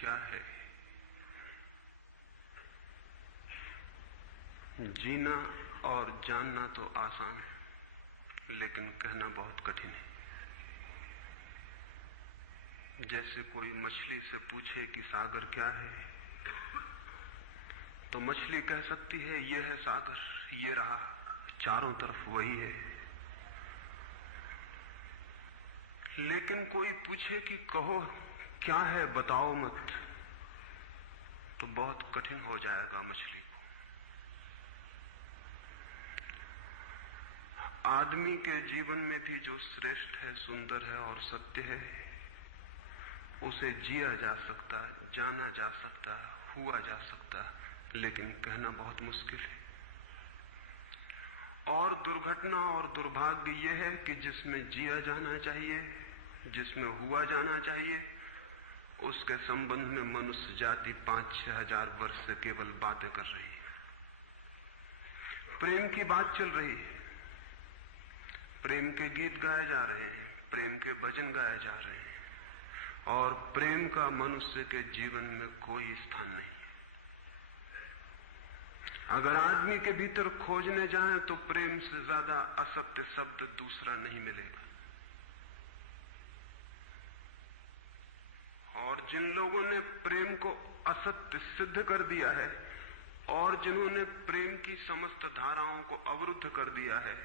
क्या है? जीना और जानना तो आसान है, लेकिन कहना बहुत कठिन है। जैसे कोई मछली से पूछे कि सागर क्या है, तो मछली कह सकती है यह है सागर, ये रहा, चारों तरफ वही है। लेकिन कोई पूछे कि कहो क्या है, बताओ मत, तो बहुत कठिन हो जाएगा मछली को। आदमी के जीवन में भी जो श्रेष्ठ है, सुंदर है और सत्य है, उसे जिया जा सकता है, जाना जा सकता है, हुआ जा सकता है, लेकिन कहना बहुत मुश्किल है। और दुर्घटना और दुर्भाग्य यह है कि जिसमें जिया जाना चाहिए, जिसमें हुआ जाना चाहिए, उसके संबंध में मनुष्य जाति 5-6 हजार वर्ष से केवल बातें कर रही है। प्रेम की बात चल रही है, प्रेम के गीत गाए जा रहे हैं, प्रेम के भजन गाए जा रहे हैं, और प्रेम का मनुष्य के जीवन में कोई स्थान नहीं है। अगर आदमी के भीतर खोजने जाएं तो प्रेम से ज्यादा असत्य शब्द दूसरा नहीं मिलेगा। और जिन लोगों ने प्रेम को असत्य सिद्ध कर दिया है और जिन्होंने प्रेम की समस्त धाराओं को अवरुद्ध कर दिया है,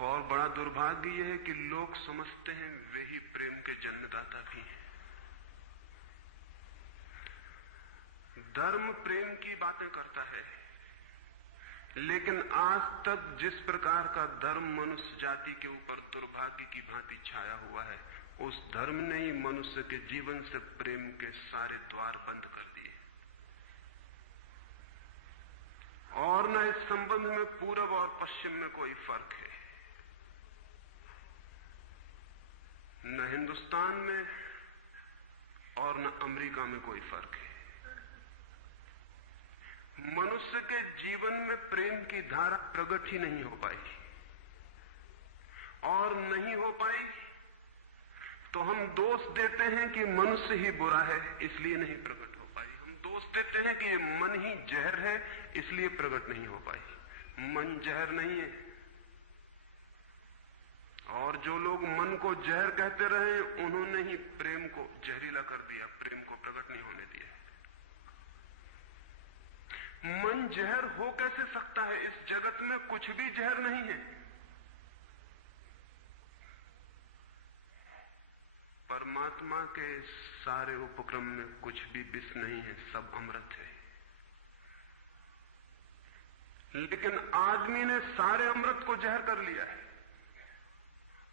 और बड़ा दुर्भाग्य यह है कि लोग समझते हैं वे ही प्रेम के जन्मदाता भी हैं। धर्म प्रेम की बातें करता है, लेकिन आज तक जिस प्रकार का धर्म मनुष्य जाति के ऊपर दुर्भाग्य की भांति छाया हुआ है, उस धर्म ने ही मनुष्य के जीवन से प्रेम के सारे द्वार बंद कर दिए। और न इस संबंध में पूरब और पश्चिम में कोई फर्क है, न हिंदुस्तान में और न अमेरिका में कोई फर्क है। मनुष्य के जीवन में प्रेम की धारा प्रकट ही नहीं हो पाई, और नहीं हो पाई तो हम दोष देते हैं कि मनुष्य ही बुरा है, इसलिए नहीं प्रकट हो पाई। हम दोष देते हैं कि ये मन ही जहर है, इसलिए प्रकट नहीं हो पाई। मन जहर नहीं है, और जो लोग मन को जहर कहते रहे उन्होंने ही प्रेम को जहरीला कर दिया, प्रेम को प्रकट नहीं होने दिया। मन जहर हो कैसे सकता है? इस जगत में कुछ भी जहर नहीं है। परमात्मा के सारे उपक्रम में कुछ भी विष नहीं है, सब अमृत है। लेकिन आदमी ने सारे अमृत को जहर कर लिया है,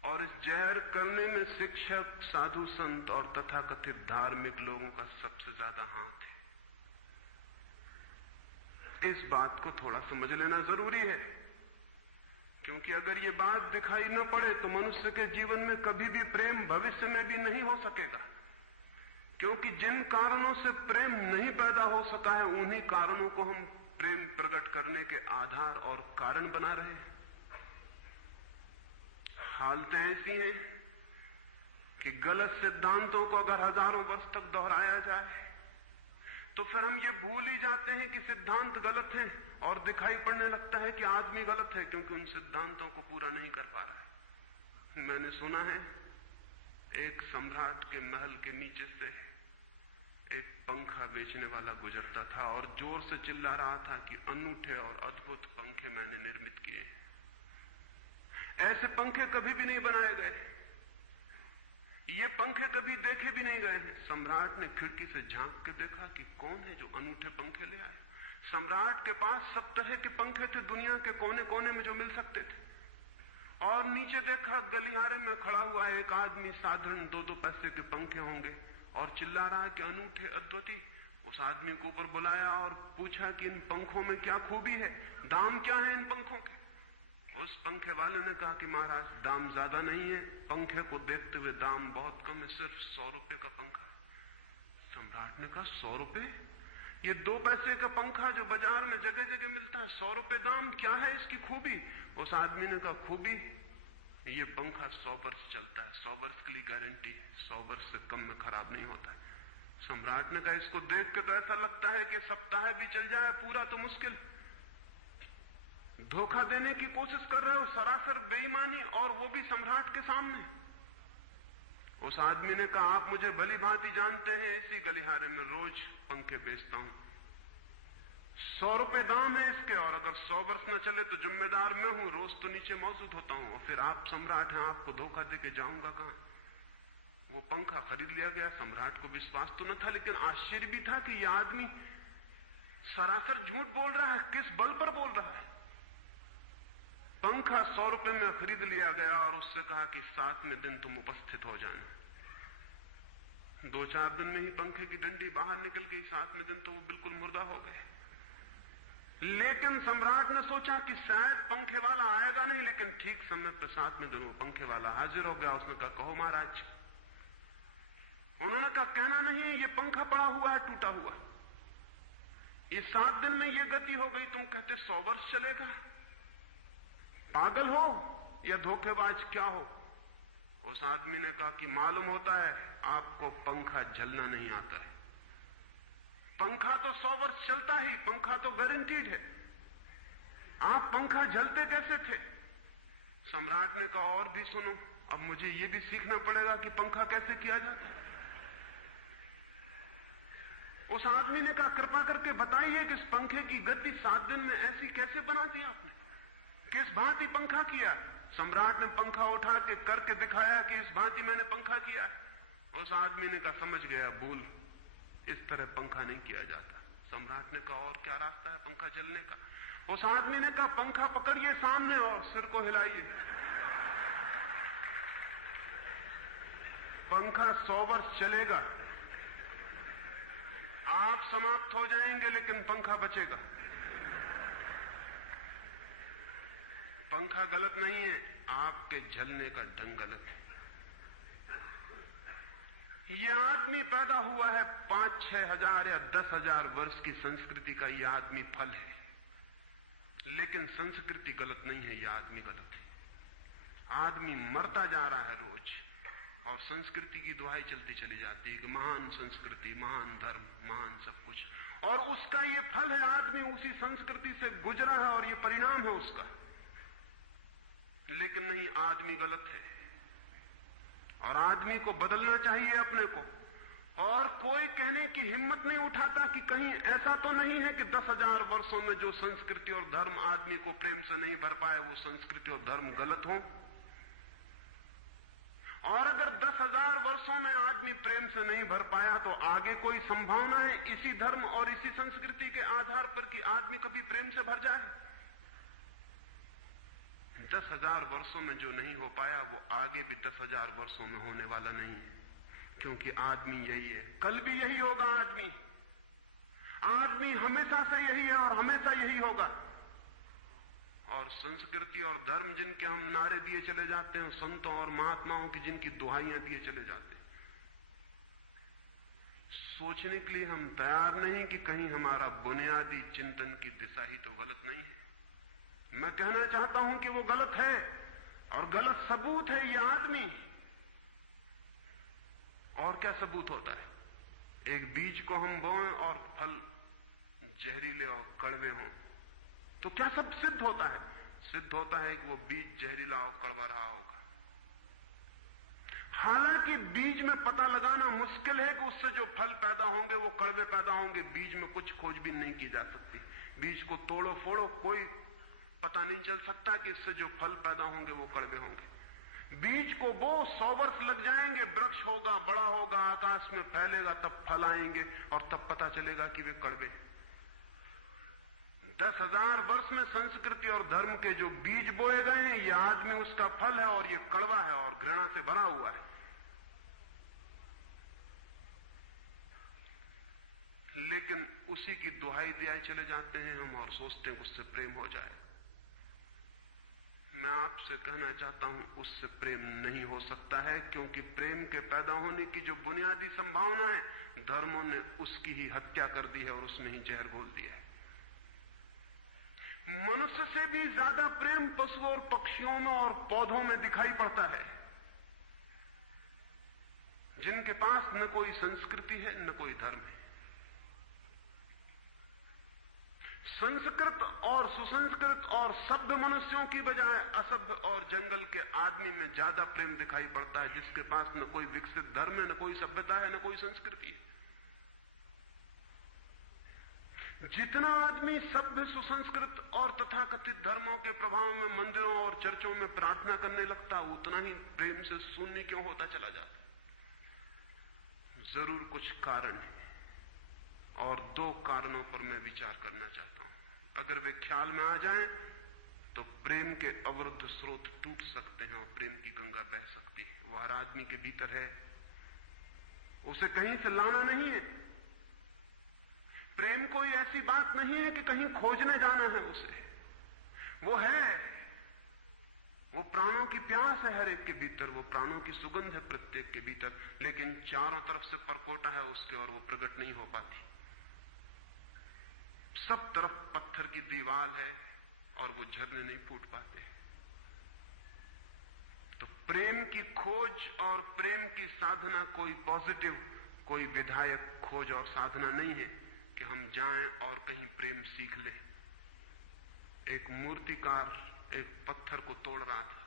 और इस जहर करने में शिक्षक, साधु संत और तथाकथित धार्मिक लोगों का सबसे ज्यादा हाथ है। इस बात को थोड़ा समझ लेना जरूरी है, क्योंकि अगर ये बात दिखाई न पड़े तो मनुष्य के जीवन में कभी भी प्रेम भविष्य में भी नहीं हो सकेगा। क्योंकि जिन कारणों से प्रेम नहीं पैदा हो सका है, उन्हीं कारणों को हम प्रेम प्रकट करने के आधार और कारण बना रहे हैं। हालतें ऐसी हैं कि गलत सिद्धांतों को अगर हजारों वर्ष तक दोहराया जाए तो फिर हम ये भूल ही जाते हैं कि सिद्धांत गलत हैं, और दिखाई पड़ने लगता है कि आदमी गलत है, क्योंकि उन सिद्धांतों को पूरा नहीं कर पा रहा है। मैंने सुना है एक सम्राट के महल के नीचे से एक पंखा बेचने वाला गुजरता था और जोर से चिल्ला रहा था कि अनूठे और अद्भुत पंखे मैंने निर्मित किए हैं। ऐसे पंखे कभी भी नहीं बनाए गए, ये पंखे कभी देखे भी नहीं गए हैं। सम्राट ने खिड़की से झांक के देखा कि कौन है जो अनूठे पंखे ले आए। सम्राट के पास सब तरह के पंखे थे, दुनिया के कोने कोने में जो मिल सकते थे। और नीचे देखा, गलियारे में खड़ा हुआ एक आदमी, साधारण 2-2 पैसे के पंखे होंगे, और चिल्ला रहा है कि अनूठे, अद्वितीय। उस आदमी को ऊपर बुलाया और पूछा कि इन पंखों में क्या खूबी है, दाम क्या है इन पंखों के? उस पंखे वाले ने कहा कि महाराज, दाम ज्यादा नहीं है, पंखे को देखते हुए दाम बहुत कम है, सिर्फ 100 रुपए का पंखा। सम्राट ने कहा 100 रुपए? ये 2 पैसे का पंखा जो बाजार में जगह जगह मिलता है, 100 रुपए दाम, क्या है इसकी खूबी? उस आदमी ने कहा खूबी, ये पंखा 100 वर्ष चलता है, 100 वर्ष के लिए गारंटी है, 100 वर्ष से कम में खराब नहीं होता है। सम्राट ने कहा, इसको देख के तो ऐसा लगता है कि सप्ताह भी चल जाए, पूरा तो मुश्किल। धोखा देने की कोशिश कर रहे हो, सरासर बेईमानी, और वो भी सम्राट के सामने। उस आदमी ने कहा, आप मुझे भली भांति जानते हैं, इसी गलिहारे में रोज पंखे बेचता हूं, 100 रुपए दाम है इसके, और अगर 100 वर्ष न चले तो जिम्मेदार मैं हूं, रोज तो नीचे मौजूद होता हूं, और फिर आप सम्राट हैं, आपको धोखा देके जाऊंगा कहां? वो पंखा खरीद लिया गया। सम्राट को विश्वास तो न था, लेकिन आश्चर्य भी था कि यह आदमी सरासर झूठ बोल रहा है, किस बल पर बोल रहा है। पंखा 100 रुपए में खरीद लिया गया और उससे कहा कि 7वें दिन तुम उपस्थित हो जाना। 2-4 दिन में ही पंखे की डंडी बाहर निकल गई, 7वें दिन तो वो बिल्कुल मुर्दा हो गए। लेकिन सम्राट ने सोचा कि शायद पंखे वाला आएगा नहीं, लेकिन ठीक समय पर 7वें दिन वो पंखे वाला हाजिर हो गया। उसने कहा, कहो महाराज। उन्होंने कहा, कहना नहीं, ये पंखा पड़ा हुआ है, टूटा हुआ। ये 7 दिन में ये गति हो गई, तुम कहते 100 वर्ष चलेगा? पागल हो या धोखेबाज, क्या हो? उस आदमी ने कहा कि मालूम होता है आपको पंखा झलना नहीं आता है। पंखा तो 100 वर्ष चलता ही, पंखा तो गारंटीड है। आप पंखा झलते कैसे थे? सम्राट ने कहा, और भी सुनो, अब मुझे ये भी सीखना पड़ेगा कि पंखा कैसे किया जाता है। उस आदमी ने कहा, कृपा करके बताइए कि इस पंखे की गति 7 दिन में ऐसी कैसे बना दी आपने, किस भांति पंखा किया? सम्राट ने पंखा उठा के करके दिखाया कि इस भांति मैंने पंखा किया। उस आदमी ने कहा, समझ गया, भूल, इस तरह पंखा नहीं किया जाता। सम्राट ने कहा, और क्या रास्ता है पंखा चलने का? उस आदमी ने कहा, पंखा पकड़िए सामने और सिर को हिलाइए। पंखा 100 वर्ष चलेगा, आप समाप्त हो जाएंगे, लेकिन पंखा बचेगा। पंखा गलत नहीं है, आपके झलने का ढंग गलत है। यह आदमी पैदा हुआ है 5-6 हजार या 10 हजार वर्ष की संस्कृति का, यह आदमी फल है। लेकिन संस्कृति गलत नहीं है, यह आदमी गलत है। आदमी मरता जा रहा है रोज, और संस्कृति की दुहाई चलती चली जाती है कि महान संस्कृति, महान धर्म, महान सब कुछ, और उसका ये फल है। आदमी उसी संस्कृति से गुजरा है और ये परिणाम है उसका। लेकिन नहीं, आदमी गलत है, और आदमी को बदलना चाहिए अपने को। और कोई कहने की हिम्मत नहीं उठाता कि कहीं ऐसा तो नहीं है कि 10,000 वर्षों में जो संस्कृति और धर्म आदमी को प्रेम से नहीं भर पाए, वो संस्कृति और धर्म गलत हो। और अगर 10,000 वर्षों में आदमी प्रेम से नहीं भर पाया, तो आगे कोई संभावना है इसी धर्म और इसी संस्कृति के आधार पर कि आदमी कभी प्रेम से भर जाए? 10,000 वर्षों में जो नहीं हो पाया, वो आगे भी 10,000 वर्षों में होने वाला नहीं है, क्योंकि आदमी यही है, कल भी यही होगा। आदमी हमेशा से यही है और हमेशा यही होगा। और संस्कृति और धर्म जिनके हम नारे दिए चले जाते हैं, संतों और महात्माओं की जिनकी दुहाइयां दिए चले जाते हैं, सोचने के लिए हम तैयार नहीं कि कहीं हमारा बुनियादी चिंतन की दिशा ही तो गलत नहीं है। मैं कहना चाहता हूं कि वो गलत है, और गलत सबूत है ये आदमी। और क्या सबूत होता है? एक बीज को हम बोएं और फल जहरीले और कड़वे हों, तो क्या सब सिद्ध होता है? सिद्ध होता है कि वो बीज जहरीला और कड़वा रहा होगा। हालांकि बीज में पता लगाना मुश्किल है कि उससे जो फल पैदा होंगे वो कड़वे पैदा होंगे। बीज में कुछ खोजबीन नहीं की जा सकती। बीज को तोड़ो फोड़ो, कोई पता नहीं चल सकता कि इससे जो फल पैदा होंगे वो कड़वे होंगे। बीज को बो 100 वर्ष लग जाएंगे, वृक्ष होगा, बड़ा होगा, आकाश में फैलेगा, तब फल आएंगे और तब पता चलेगा कि वे कड़वे। 10,000 वर्ष में संस्कृति और धर्म के जो बीज बोए गए हैं, ये आदमी उसका फल है, और ये कड़वा है और घृणा से भरा हुआ है। लेकिन उसी की दुहाई दिए चले जाते हैं हम, और सोचते हैं उससे प्रेम हो जाए। मैं आपसे कहना चाहता हूं, उससे प्रेम नहीं हो सकता है, क्योंकि प्रेम के पैदा होने की जो बुनियादी संभावना है, धर्मों ने उसकी ही हत्या कर दी है और उसमें ही जहर घोल दिया है। मनुष्य से भी ज्यादा प्रेम पशुओं और पक्षियों में और पौधों में दिखाई पड़ता है। जिनके पास न कोई संस्कृति है न कोई धर्म है। संस्कृत और सुसंस्कृत और सभ्य मनुष्यों की बजाय असभ्य और जंगल के आदमी में ज्यादा प्रेम दिखाई पड़ता है, जिसके पास न कोई विकसित धर्म है, न कोई सभ्यता है, न कोई संस्कृति है। जितना आदमी सभ्य, सुसंस्कृत और तथाकथित धर्मों के प्रभाव में मंदिरों और चर्चों में प्रार्थना करने लगता, उतना ही प्रेम से शून्य क्यों होता चला जाता? जरूर कुछ कारण है, और दो कारणों पर मैं विचार करना चाहता हूं। अगर वे ख्याल में आ जाएं तो प्रेम के अवरुद्ध स्रोत टूट सकते हैं और प्रेम की गंगा बह सकती है। वह हर आदमी के भीतर है, उसे कहीं से लाना नहीं है। प्रेम कोई ऐसी बात नहीं है कि कहीं खोजने जाना है उसे, वो है, वो प्राणों की प्यास है हर एक के भीतर, वो प्राणों की सुगंध है प्रत्येक के भीतर, लेकिन चारों तरफ से परकोटा है उसके और वो प्रकट नहीं हो पाती। सब तरफ पत्थर की दीवार है और वो झरने नहीं फूट पाते। तो प्रेम की खोज और प्रेम की साधना कोई पॉजिटिव, कोई विधायक खोज और साधना नहीं है कि हम जाएं और कहीं प्रेम सीख लें। एक मूर्तिकार एक पत्थर को तोड़ रहा था,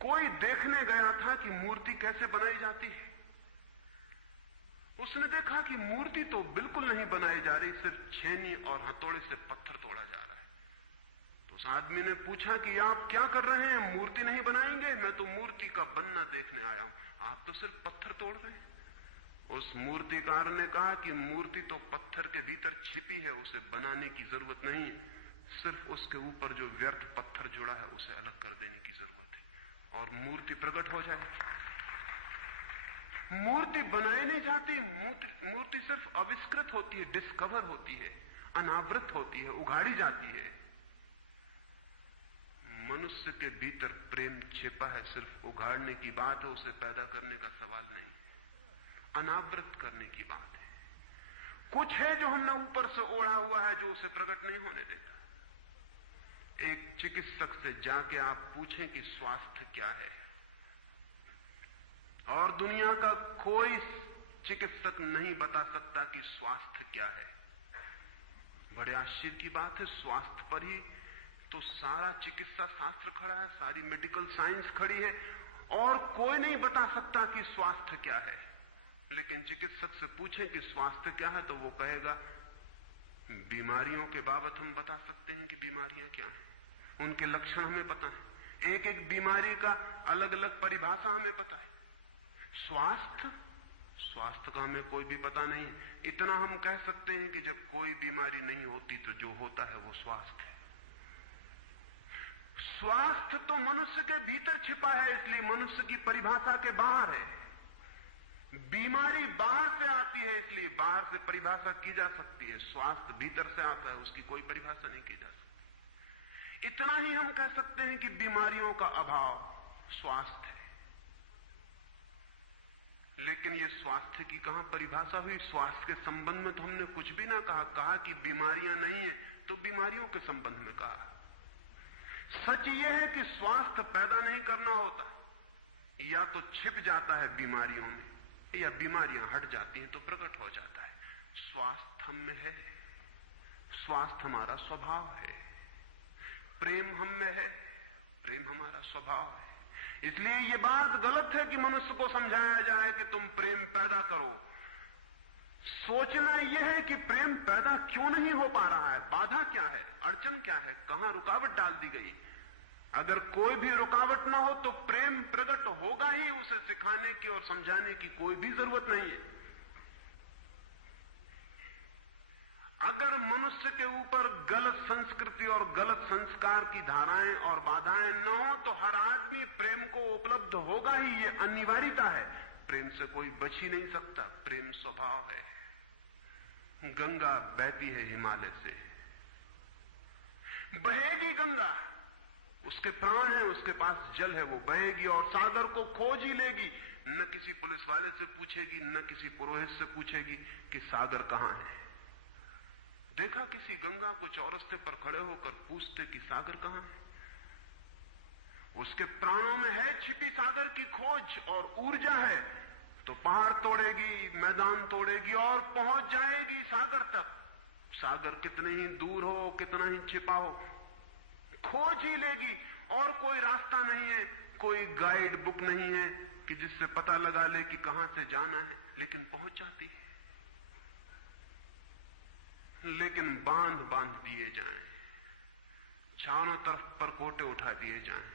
कोई देखने गया था कि मूर्ति कैसे बनाई जाती है। उसने देखा कि मूर्ति तो बिल्कुल नहीं बनाई जा रही, सिर्फ छेनी और हथौड़े से पत्थर तोड़ा जा रहा है। तो उस आदमी ने पूछा कि आप क्या कर रहे हैं, मूर्ति नहीं बनाएंगे? मैं तो मूर्ति का बनना देखने आया हूं, आप तो सिर्फ पत्थर तोड़ रहे हैं। उस मूर्तिकार ने कहा कि मूर्ति तो पत्थर के भीतर छिपी है, उसे बनाने की जरूरत नहीं है, सिर्फ उसके ऊपर जो व्यर्थ पत्थर जुड़ा है उसे अलग कर देने की जरूरत है और मूर्ति प्रकट हो जाए। मूर्ति बनाई नहीं जाती, मूर्ति सिर्फ आविष्कृत होती है, डिस्कवर होती है, अनावृत होती है, उघाड़ी जाती है। मनुष्य के भीतर प्रेम छिपा है, सिर्फ उघाड़ने की बात है, उसे पैदा करने का सवाल नहीं, अनावृत करने की बात है। कुछ है जो हमने ऊपर से ओढ़ा हुआ है, जो उसे प्रकट नहीं होने देता। एक चिकित्सक से जाके आप पूछें कि स्वास्थ्य क्या है, और दुनिया का कोई चिकित्सक नहीं बता सकता कि स्वास्थ्य क्या है। बड़े आश्चर्य की बात है, स्वास्थ्य पर ही तो सारा चिकित्सा शास्त्र खड़ा है, सारी मेडिकल साइंस खड़ी है, और कोई नहीं बता सकता कि स्वास्थ्य क्या है। लेकिन चिकित्सक से पूछें कि स्वास्थ्य क्या है, तो वो कहेगा बीमारियों के बाबत हम बता सकते हैं कि बीमारियां क्या हैं, उनके लक्षण हमें पता है, एक एक बीमारी का अलग अलग परिभाषा हमें पता है। स्वास्थ्य का हमें कोई भी पता नहीं। इतना हम कह सकते हैं कि जब कोई बीमारी नहीं होती तो जो होता है वो स्वास्थ्य है। स्वास्थ्य तो मनुष्य के भीतर छिपा है, इसलिए मनुष्य की परिभाषा के बाहर है। बीमारी बाहर से आती है, इसलिए बाहर से परिभाषा की जा सकती है। स्वास्थ्य भीतर से आता है, उसकी कोई परिभाषा नहीं की जा सकती। इतना ही हम कह सकते हैं कि बीमारियों का अभाव स्वास्थ्य है। लेकिन ये स्वास्थ्य की कहां परिभाषा हुई? स्वास्थ्य के संबंध में तो हमने कुछ भी ना कहा कि बीमारियां नहीं है तो बीमारियों के संबंध में कहा। सच यह है कि स्वास्थ्य पैदा नहीं करना होता, या तो छिप जाता है बीमारियों में, या बीमारियां हट जाती हैं तो प्रकट हो जाता है। स्वास्थ्य हम में है, स्वास्थ्य हमारा स्वभाव है, प्रेम हम में है, प्रेम हमारा स्वभाव है। इसलिए ये बात गलत है कि मनुष्य को समझाया जाए कि तुम प्रेम पैदा करो। सोचना यह है कि प्रेम पैदा क्यों नहीं हो पा रहा है, बाधा क्या है, अड़चन क्या है, कहां रुकावट डाल दी गई। अगर कोई भी रुकावट ना हो तो प्रेम प्रकट होगा ही, उसे सिखाने की और समझाने की कोई भी जरूरत नहीं है। अगर मनुष्य के ऊपर गलत संस्कृति और गलत संस्कार की धाराएं और बाधाएं न हो तो हर आदमी प्रेम को उपलब्ध होगा ही, ये अनिवार्यता है। प्रेम से कोई बच ही नहीं सकता, प्रेम स्वभाव है। गंगा बहती है हिमालय से, बहेगी गंगा, उसके प्राण है, उसके पास जल है, वो बहेगी और सागर को खोज ही लेगी। न किसी पुलिस वाले से पूछेगी, न किसी पुरोहित से पूछेगी कि सागर कहां है। देखा किसी गंगा को चौरस्ते पर खड़े होकर पूछते कि सागर कहां है? उसके प्राणों में है छिपी सागर की खोज और ऊर्जा है, तो पहाड़ तोड़ेगी, मैदान तोड़ेगी और पहुंच जाएगी सागर तक। सागर कितने ही दूर हो, कितना ही छिपा हो, खोज ही लेगी। और कोई रास्ता नहीं है, कोई गाइड बुक नहीं है कि जिससे पता लगा ले कि कहां से जाना है, लेकिन पहुंच जाती है। लेकिन बांध बांध दिए जाएं, चारों तरफ परकोटे उठा दिए जाएं,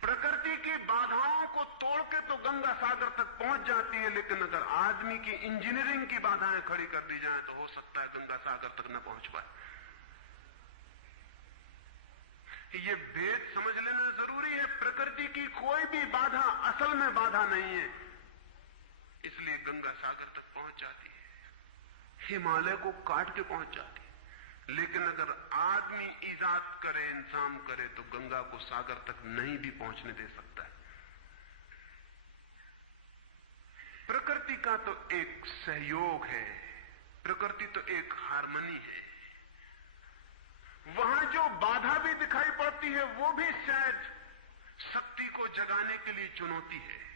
प्रकृति की बाधाओं को तोड़ के तो गंगा सागर तक पहुंच जाती है, लेकिन अगर आदमी की इंजीनियरिंग की बाधाएं खड़ी कर दी जाएं तो हो सकता है गंगा सागर तक न पहुंच पाए। ये भेद समझ लेना जरूरी है। प्रकृति की कोई भी बाधा असल में बाधा नहीं है, इसलिए गंगा सागर तक पहुंच जाती है, हिमालय को काट के पहुंच जाती है। लेकिन अगर आदमी इजाद करे, इंतजाम करे, तो गंगा को सागर तक नहीं भी पहुंचने दे सकता है। प्रकृति का तो एक सहयोग है, प्रकृति तो एक हार्मनी है। वहां जो बाधा भी दिखाई पड़ती है वो भी शायद शक्ति को जगाने के लिए चुनौती है।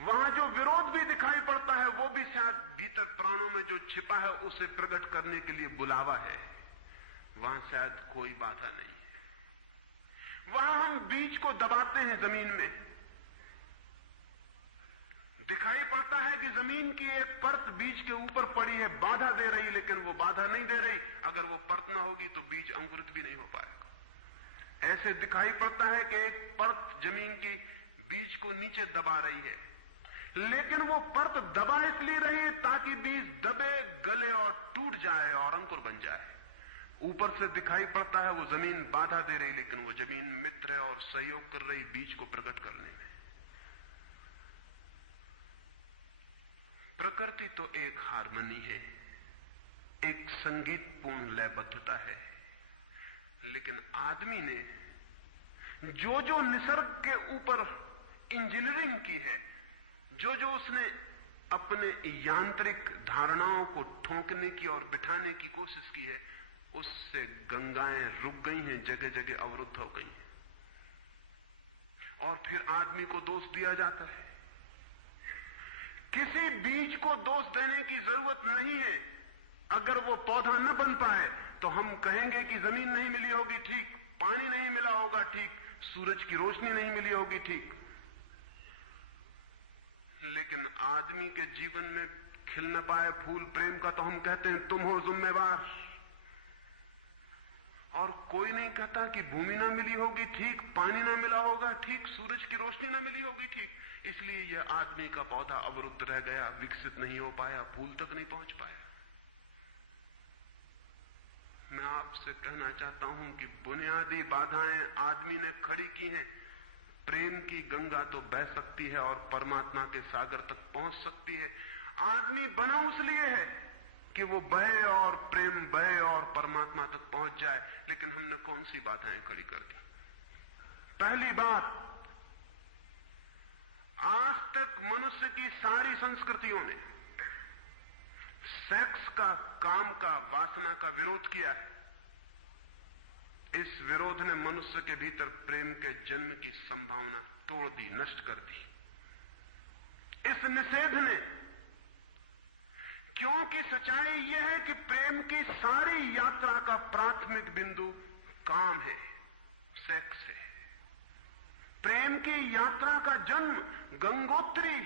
वहां जो विरोध भी दिखाई पड़ता है वो भी शायद भीतर प्राणों में जो छिपा है उसे प्रकट करने के लिए बुलावा है। वहां शायद कोई बाधा नहीं है। वहां हम बीज को दबाते हैं जमीन में, दिखाई पड़ता है कि जमीन की एक परत बीज के ऊपर पड़ी है, बाधा दे रही, लेकिन वो बाधा नहीं दे रही। अगर वो परत ना होगी तो बीज अंकुरित भी नहीं हो पाएगा। ऐसे दिखाई पड़ता है कि एक परत जमीन की बीज को नीचे दबा रही है, लेकिन वो परत दबा इसलिए रही है ताकि बीज दबे, गले और टूट जाए और अंकुर बन जाए। ऊपर से दिखाई पड़ता है वो जमीन बाधा दे रही, लेकिन वो जमीन मित्र है और सहयोग कर रही बीज को प्रकट करने में। प्रकृति तो एक हार्मनी है, एक संगीतपूर्ण लयबद्धता है, लेकिन आदमी ने जो जो निसर्ग के ऊपर इंजीनियरिंग की है, जो जो उसने अपने यांत्रिक धारणाओं को ठोंकने की और बिठाने की कोशिश की है, उससे गंगाएं रुक गई हैं, जगह जगह अवरुद्ध हो गई हैं। और फिर आदमी को दोष दिया जाता है। किसी बीज को दोष देने की जरूरत नहीं है। अगर वो पौधा न बन पाए तो हम कहेंगे कि जमीन नहीं मिली होगी, ठीक, पानी नहीं मिला होगा, ठीक, सूरज की रोशनी नहीं मिली होगी, ठीक, लेकिन आदमी के जीवन में खिल न पाए फूल प्रेम का तो हम कहते हैं तुम हो जिम्मेवार। और कोई नहीं कहता कि भूमि ना मिली होगी, ठीक, पानी ना मिला होगा, ठीक, सूरज की रोशनी ना मिली होगी, ठीक, इसलिए यह आदमी का पौधा अवरुद्ध रह गया, विकसित नहीं हो पाया, फूल तक नहीं पहुंच पाया। मैं आपसे कहना चाहता हूं कि बुनियादी बाधाएं आदमी ने खड़ी की हैं। प्रेम की गंगा तो बह सकती है और परमात्मा के सागर तक पहुंच सकती है। आदमी बना उसलिए है कि वो बहे और प्रेम बहे और परमात्मा तक पहुंच जाए, लेकिन हमने कौन सी बाधाएं खड़ी कर दी? पहली बात, आज तक मनुष्य की सारी संस्कृतियों ने सेक्स का, काम का, वासना का विरोध किया है। इस विरोध ने मनुष्य के भीतर प्रेम के जन्म की संभावना तोड़ दी, नष्ट कर दी। इस निषेध ने, क्योंकि सच्चाई यह है कि प्रेम की सारी यात्रा का प्राथमिक बिंदु काम है, सेक्स है। प्रेम की यात्रा का जन्म गंगोत्री,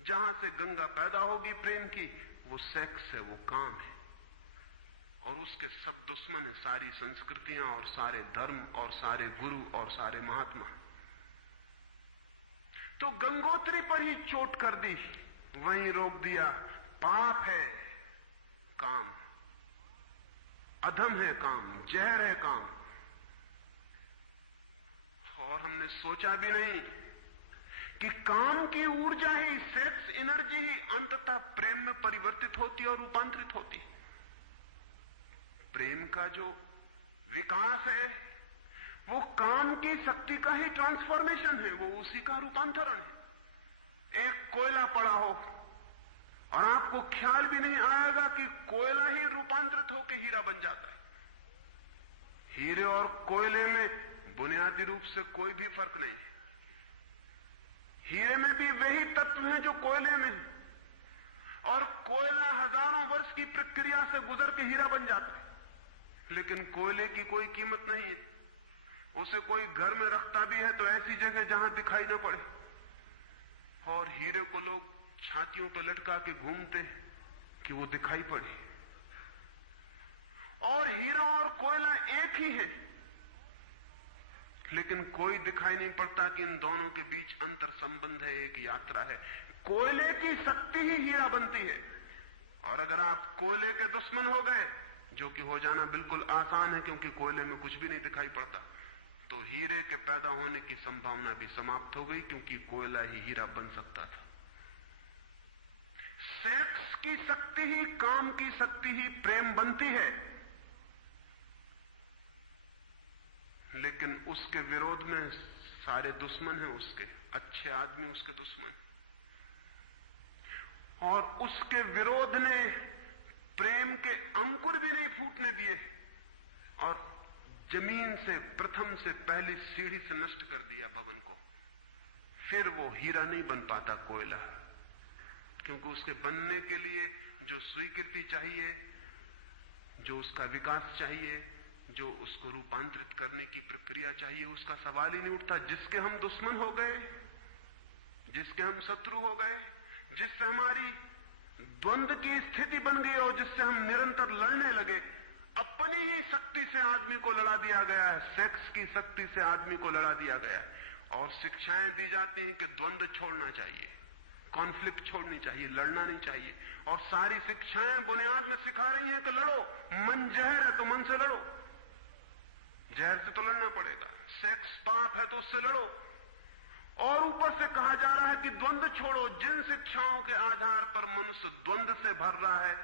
जहां से गंगा पैदा होगी प्रेम की, वो सेक्स है, वो काम है। और उसके सब दुश्मन है, सारी संस्कृतियां और सारे धर्म और सारे गुरु और सारे महात्मा। तो गंगोत्री पर ही चोट कर दी, वहीं रोक दिया। पाप है काम, अधम है काम, जहर है काम। और हमने सोचा भी नहीं कि काम की ऊर्जा ही, सेक्स एनर्जी ही अंततः प्रेम में परिवर्तित होती और रूपांतरित होती। प्रेम का जो विकास है वो काम की शक्ति का ही ट्रांसफॉर्मेशन है, वो उसी का रूपांतरण है। एक कोयला पड़ा हो और आपको ख्याल भी नहीं आएगा कि कोयला ही रूपांतरित होकर हीरा बन जाता है। हीरे और कोयले में बुनियादी रूप से कोई भी फर्क नहीं है। हीरे में भी वही तत्व हैं जो कोयले में हैं, और कोयला हजारों वर्ष की प्रक्रिया से गुजर के हीरा बन जाता है। लेकिन कोयले की कोई कीमत नहीं है। उसे कोई घर में रखता भी है तो ऐसी जगह जहां दिखाई न पड़े, और हीरे को लोग छातियों पर लटका के घूमते कि वो दिखाई पड़े। और हीरा और कोयला एक ही है, लेकिन कोई दिखाई नहीं पड़ता कि इन दोनों के बीच अंतर संबंध है, एक यात्रा है। कोयले की शक्ति ही हीरा बनती है, और अगर आप कोयले के दुश्मन हो गए, जो कि हो जाना बिल्कुल आसान है क्योंकि कोयले में कुछ भी नहीं दिखाई पड़ता, तो हीरे के पैदा होने की संभावना भी समाप्त हो गई, क्योंकि कोयला ही हीरा बन सकता था। सेक्स की शक्ति ही, काम की शक्ति ही प्रेम बनती है, लेकिन उसके विरोध में सारे दुश्मन हैं उसके, अच्छे आदमी उसके दुश्मन, और उसके विरोध ने प्रेम के अंकुर भी नहीं फूटने दिए, और जमीन से प्रथम से पहली सीढ़ी से नष्ट कर दिया भवन को। फिर वो हीरा नहीं बन पाता कोयला, क्योंकि उसके बनने के लिए जो स्वीकृति चाहिए, जो उसका विकास चाहिए, जो उसको रूपांतरित करने की प्रक्रिया चाहिए, उसका सवाल ही नहीं उठता। जिसके हम दुश्मन हो गए, जिसके हम शत्रु हो गए, जिससे हमारी द्वंद्व की स्थिति बन गई और जिससे हम निरंतर लड़ने लगे, अपनी ही शक्ति से आदमी को लड़ा दिया गया है, सेक्स की शक्ति से आदमी को लड़ा दिया गया है। और शिक्षाएं दी जाती हैं कि द्वंद्व छोड़ना चाहिए, कॉन्फ्लिक्ट छोड़नी चाहिए, लड़ना नहीं चाहिए। और सारी शिक्षाएं बुनियाद में सिखा रही हैं कि लड़ो, मन जहर है तो मन से लड़ो, जहर से तो लड़ना पड़ेगा। सेक्स पाप है तो उससे लड़ो। और ऊपर से कहा जा रहा है कि द्वंद्व छोड़ो। जिन शिक्षाओं के आधार पर मनुष्य द्वंद्व से भर रहा है,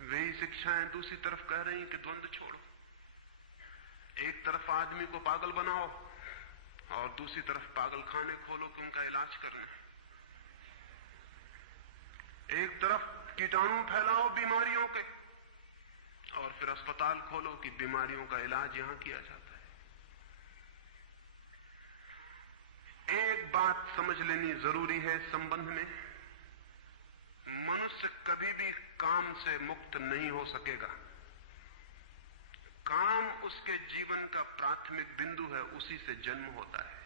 वही शिक्षाएं दूसरी तरफ कह रही हैं कि द्वंद्व छोड़ो। एक तरफ आदमी को पागल बनाओ और दूसरी तरफ पागल खाने खोलो कि उनका इलाज करना है। एक तरफ कीटाणु फैलाओ बीमारियों के, और फिर अस्पताल खोलो कि बीमारियों का इलाज यहां किया जाता है। एक बात समझ लेनी जरूरी है संबंध में, मनुष्य कभी भी काम से मुक्त नहीं हो सकेगा। काम उसके जीवन का प्राथमिक बिंदु है, उसी से जन्म होता है।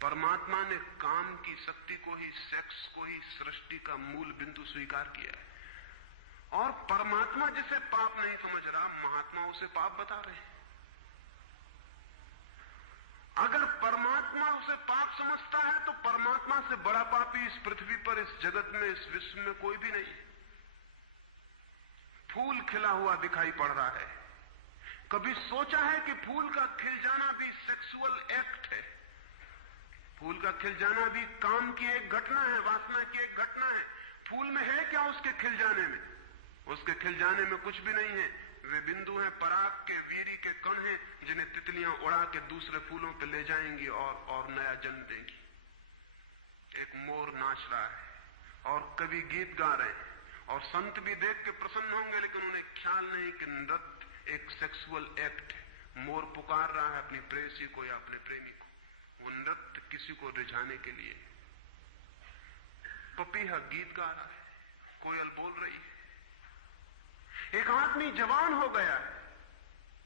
परमात्मा ने काम की शक्ति को ही, सेक्स को ही सृष्टि का मूल बिंदु स्वीकार किया है। और परमात्मा जिसे पाप नहीं समझ रहा, महात्मा उसे पाप बता रहे हैं। अगर परमात्मा उसे पाप समझता है तो परमात्मा से बड़ा पापी इस पृथ्वी पर, इस जगत में, इस विश्व में कोई भी नहीं है। फूल खिला हुआ दिखाई पड़ रहा है, कभी सोचा है कि फूल का खिल जाना भी सेक्सुअल एक्ट है? फूल का खिल जाना भी काम की एक घटना है, वासना की एक घटना है। फूल में है क्या उसके खिल जाने में? उसके खिल जाने में कुछ भी नहीं है। वे बिंदु हैं, पराग के, वीरी के कण हैं, जिन्हें तितलियां उड़ा के दूसरे फूलों पे ले जाएंगी और नया जन्म देंगी। एक मोर नाच रहा है और कवि गीत गा रहे हैं, और संत भी देख के प्रसन्न होंगे, लेकिन उन्हें ख्याल नहीं कि नृत्य एक सेक्सुअल एक्ट है। मोर पुकार रहा है अपनी प्रेयसी को या अपने प्रेमी को, वो नृत्य किसी को रिझाने के लिए। पपीहा गीत गा रहा है, कोयल बोल रही है। एक आदमी जवान हो गया है,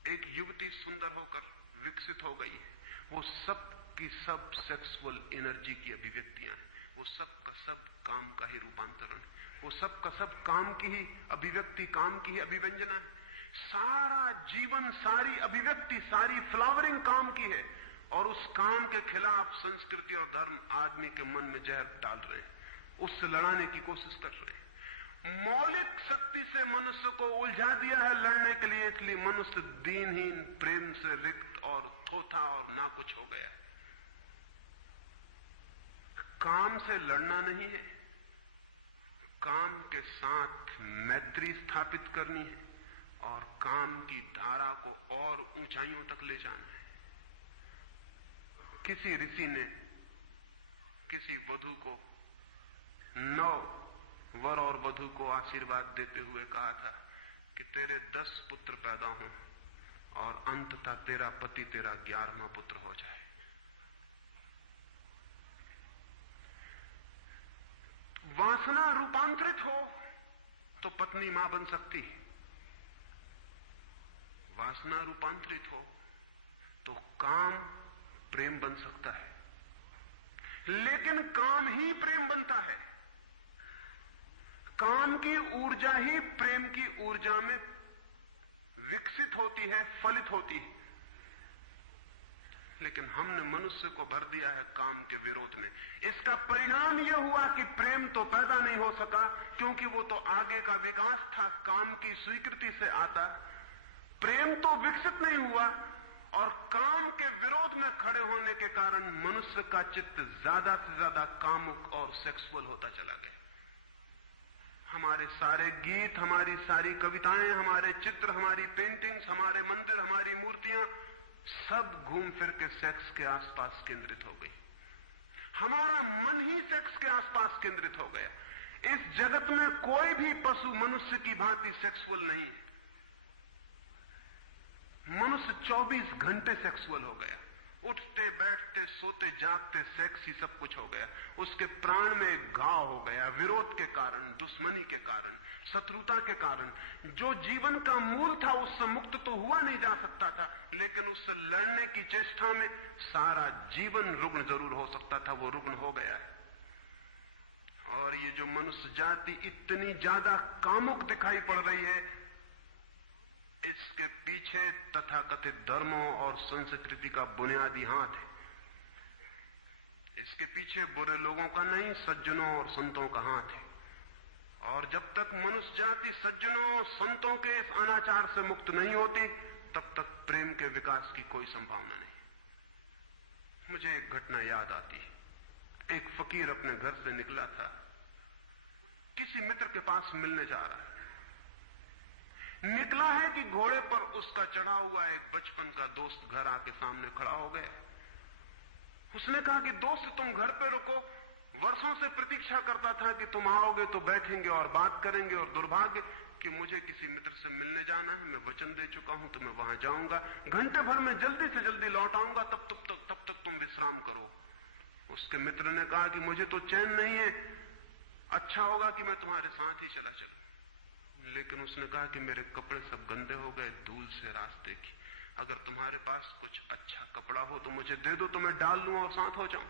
एक युवती सुंदर होकर विकसित हो गई है। वो सब की सब सेक्सुअल एनर्जी की अभिव्यक्तियां हैं। वो सब का सब काम का ही रूपांतरण है। वो सब का सब काम की ही अभिव्यक्ति, काम की ही अभिव्यंजना है। सारा जीवन, सारी अभिव्यक्ति, सारी फ्लावरिंग काम की है। और उस काम के खिलाफ संस्कृति और धर्म आदमी के मन में जहर डाल रहे हैं, उससे लड़ाने की कोशिश कर रहे हैं। मौलिक शक्ति से मनुष्य को उलझा दिया है लड़ने के लिए, इसलिए मनुष्य दीनहीन, प्रेम से रिक्त और थोथा और ना कुछ हो गया है। काम से लड़ना नहीं है, काम के साथ मैत्री स्थापित करनी है और काम की धारा को और ऊंचाइयों तक ले जाना है। किसी ऋषि ने किसी वधू को, 9 वर और वधू को आशीर्वाद देते हुए कहा था कि तेरे 10 पुत्र पैदा हों और अंततः तेरा पति तेरा 11वां पुत्र हो जाए। वासना रूपांतरित हो तो पत्नी मां बन सकती है, वासना रूपांतरित हो तो काम प्रेम बन सकता है, लेकिन काम ही प्रेम बनता है। काम की ऊर्जा ही प्रेम की ऊर्जा में विकसित होती है, फलित होती है। लेकिन हमने मनुष्य को भर दिया है काम के विरोध में। इसका परिणाम यह हुआ कि प्रेम तो पैदा नहीं हो सका, क्योंकि वो तो आगे का विकास था, काम की स्वीकृति से आता। प्रेम तो विकसित नहीं हुआ, और काम के विरोध में खड़े होने के कारण मनुष्य का चित्त ज्यादा से ज्यादा कामुक और सेक्सुअल होता चला गया। हमारे सारे गीत, हमारी सारी कविताएं, हमारे चित्र, हमारी पेंटिंग्स, हमारे मंदिर, हमारी मूर्तियां सब घूम फिर के सेक्स के आसपास केंद्रित हो गई। हमारा मन ही सेक्स के आसपास केंद्रित हो गया। इस जगत में कोई भी पशु मनुष्य की भांति सेक्सुअल नहीं है। मनुष्य 24 घंटे सेक्सुअल हो गया। उठते बैठते सोते जागते सेक्स ही सब कुछ हो गया। उसके प्राण में एक घाव हो गया, विरोध के कारण, दुश्मनी के कारण, शत्रुता के कारण। जो जीवन का मूल था उससे मुक्त तो हुआ नहीं जा सकता था, लेकिन उससे लड़ने की चेष्टा में सारा जीवन रुग्ण जरूर हो सकता था, वो रुग्ण हो गया है। और ये जो मनुष्य जाति इतनी ज्यादा कामुक दिखाई पड़ रही है, इसके पीछे तथाकथित धर्मों और संस्कृति का बुनियादी हाथ है। इसके पीछे बुरे लोगों का नहीं, सज्जनों और संतों का हाथ है। और जब तक मनुष्य जाति सज्जनों और संतों के इस अनाचार से मुक्त नहीं होती, तब तक प्रेम के विकास की कोई संभावना नहीं। मुझे एक घटना याद आती है। एक फकीर अपने घर से निकला था, किसी मित्र के पास मिलने जा रहा है। निकला है कि घोड़े पर उसका चढ़ा हुआ एक बचपन का दोस्त घर आके सामने खड़ा हो गया। उसने कहा कि दोस्त तुम घर पे रुको, वर्षों से प्रतीक्षा करता था कि तुम आओगे तो बैठेंगे और बात करेंगे, और दुर्भाग्य कि मुझे किसी मित्र से मिलने जाना है, मैं वचन दे चुका हूं तो मैं वहां जाऊंगा, घंटे भर में जल्दी से जल्दी लौट आऊंगा, तब तक तुम विश्राम करो। उसके मित्र ने कहा कि मुझे तो चैन नहीं है, अच्छा होगा कि मैं तुम्हारे साथ ही चला चलूं। लेकिन उसने कहा कि मेरे कपड़े सब गंदे हो गए धूल से रास्ते की, अगर तुम्हारे पास कुछ अच्छा कपड़ा हो तो मुझे दे दो, तो मैं डाल लूं और साथ हो जाऊं।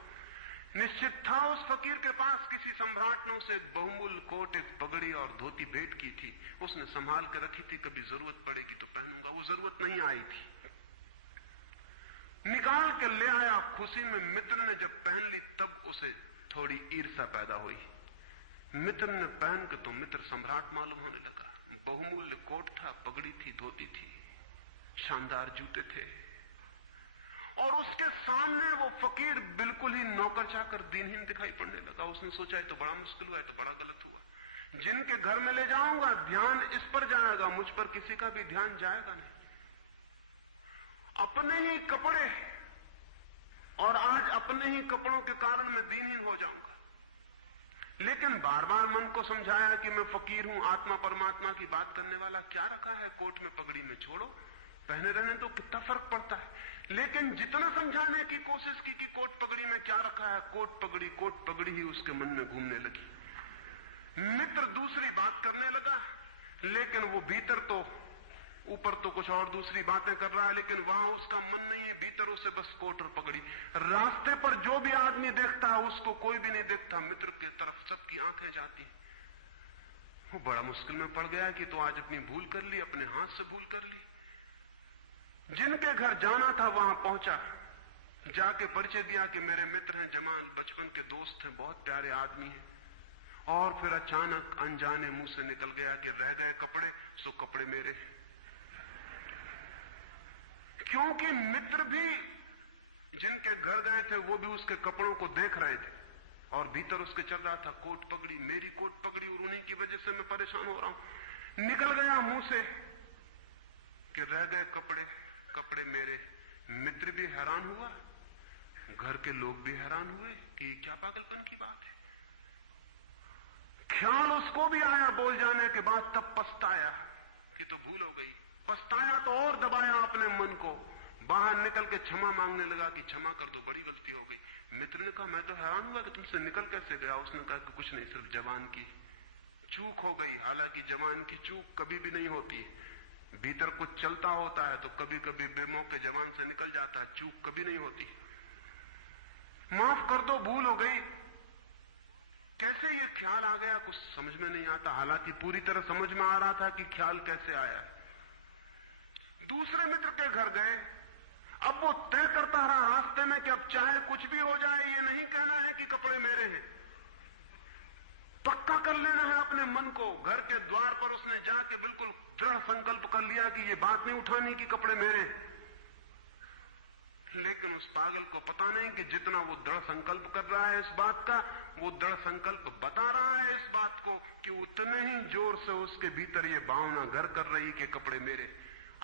निश्चित था उस फकीर के पास किसी सम्राट ने उसे एक बहुमूल्य कोट, एक पगड़ी और धोती भेंट की थी। उसने संभाल के रखी थी, कभी जरूरत पड़ेगी तो पहनूंगा। वो जरूरत नहीं आई थी, निकाल के ले आया। खुशी में मित्र ने जब पहन ली तब उसे थोड़ी ईर्ष्या पैदा हुई। मित्र ने पहन के तो मित्र सम्राट मालूम होने लगा। बहुमूल्य कोट था, पगड़ी थी, धोती थी, शानदार जूते थे, और उसके सामने वो फकीर बिल्कुल ही नौकर चाकर दीनहीन दिखाई पड़ने लगा। उसने सोचा है तो बड़ा मुश्किल हुआ, है तो बड़ा गलत हुआ। जिनके घर में ले जाऊंगा ध्यान इस पर जाएगा, मुझ पर किसी का भी ध्यान जाएगा नहीं। अपने ही कपड़े, और आज अपने ही कपड़ों के कारण मैं दीनहीन हो जाऊंगा। लेकिन बार बार मन को समझाया कि मैं फकीर हूं, आत्मा परमात्मा की बात करने वाला, क्या रखा है कोट में पगड़ी में, छोड़ो, पहने रहने तो कितना फर्क पड़ता है। लेकिन जितना समझाने की कोशिश की कि कोट पगड़ी में क्या रखा है, कोट पगड़ी ही उसके मन में घूमने लगी। मित्र दूसरी बात करने लगा, लेकिन वो भीतर तो, ऊपर तो कुछ और दूसरी बातें कर रहा है, लेकिन वहां उसका मन नहीं है, भीतर उसे बस कोट और पगड़ी। रास्ते पर जो भी आदमी देखता है उसको कोई भी नहीं देखता, मित्र की तरफ सबकी आंखें जाती। वो बड़ा मुश्किल में पड़ गया कि तो आज अपनी भूल कर ली, अपने हाथ से भूल कर ली। जिनके घर जाना था वहां पहुंचा, जाके परिचय दिया कि मेरे मित्र हैं जमाल, बचपन के दोस्त हैं, बहुत प्यारे आदमी हैं। और फिर अचानक अनजाने मुंह से निकल गया कि रह गए कपड़े, सो कपड़े मेरे हैं। क्योंकि मित्र भी जिनके घर गए थे वो भी उसके कपड़ों को देख रहे थे, और भीतर उसके चल रहा था कोट पगड़ी, मेरी कोट पगड़ी, और उन्हीं की वजह से मैं परेशान हो रहा हूं। निकल गया मुंह से कि रह गए कपड़े, कपड़े मेरे। मित्र भी हैरान हुआ, घर के लोग भी हैरान हुए कि क्या पागलपन की बात है। ख्याल उसको भी आया बोल जाने के बाद, तब पछताया कि तो भूल हो गई, पछताया तो और दबाया अपने मन को, बाहर निकल के क्षमा मांगने लगा कि क्षमा कर दो, बड़ी गलती हो गई। मित्र ने कहा, मैं तो हैरान हुआ कि तुमसे निकल कैसे गया। उसने कहा कि कुछ नहीं, सिर्फ जवान की चूक हो गई। हालांकि जवान की चूक कभी भी नहीं होती है, भीतर कुछ चलता होता है तो कभी कभी बेमौके जवान से निकल जाता है, चूक कभी नहीं होती। माफ कर दो, भूल हो गई। कैसे ये ख्याल आ गया कुछ समझ में नहीं आता, हालांकि पूरी तरह समझ में आ रहा था कि ख्याल कैसे आया। दूसरे मित्र के घर गए। अब वो तय करता रहा रास्ते में कि अब चाहे कुछ भी हो जाए, ये नहीं कहना है कि कपड़े मेरे हैं। पक्का कर लेना है अपने मन को। घर के द्वार पर उसने जाके बिल्कुल दृढ़ संकल्प कर लिया कि ये बात नहीं उठानी कि कपड़े मेरे हैं। लेकिन उस पागल को पता नहीं कि जितना वो दृढ़ संकल्प कर रहा है इस बात का, वो दृढ़ संकल्प बता रहा है इस बात को कि उतने ही जोर से उसके भीतर ये भावना घर कर रही कि कपड़े मेरे।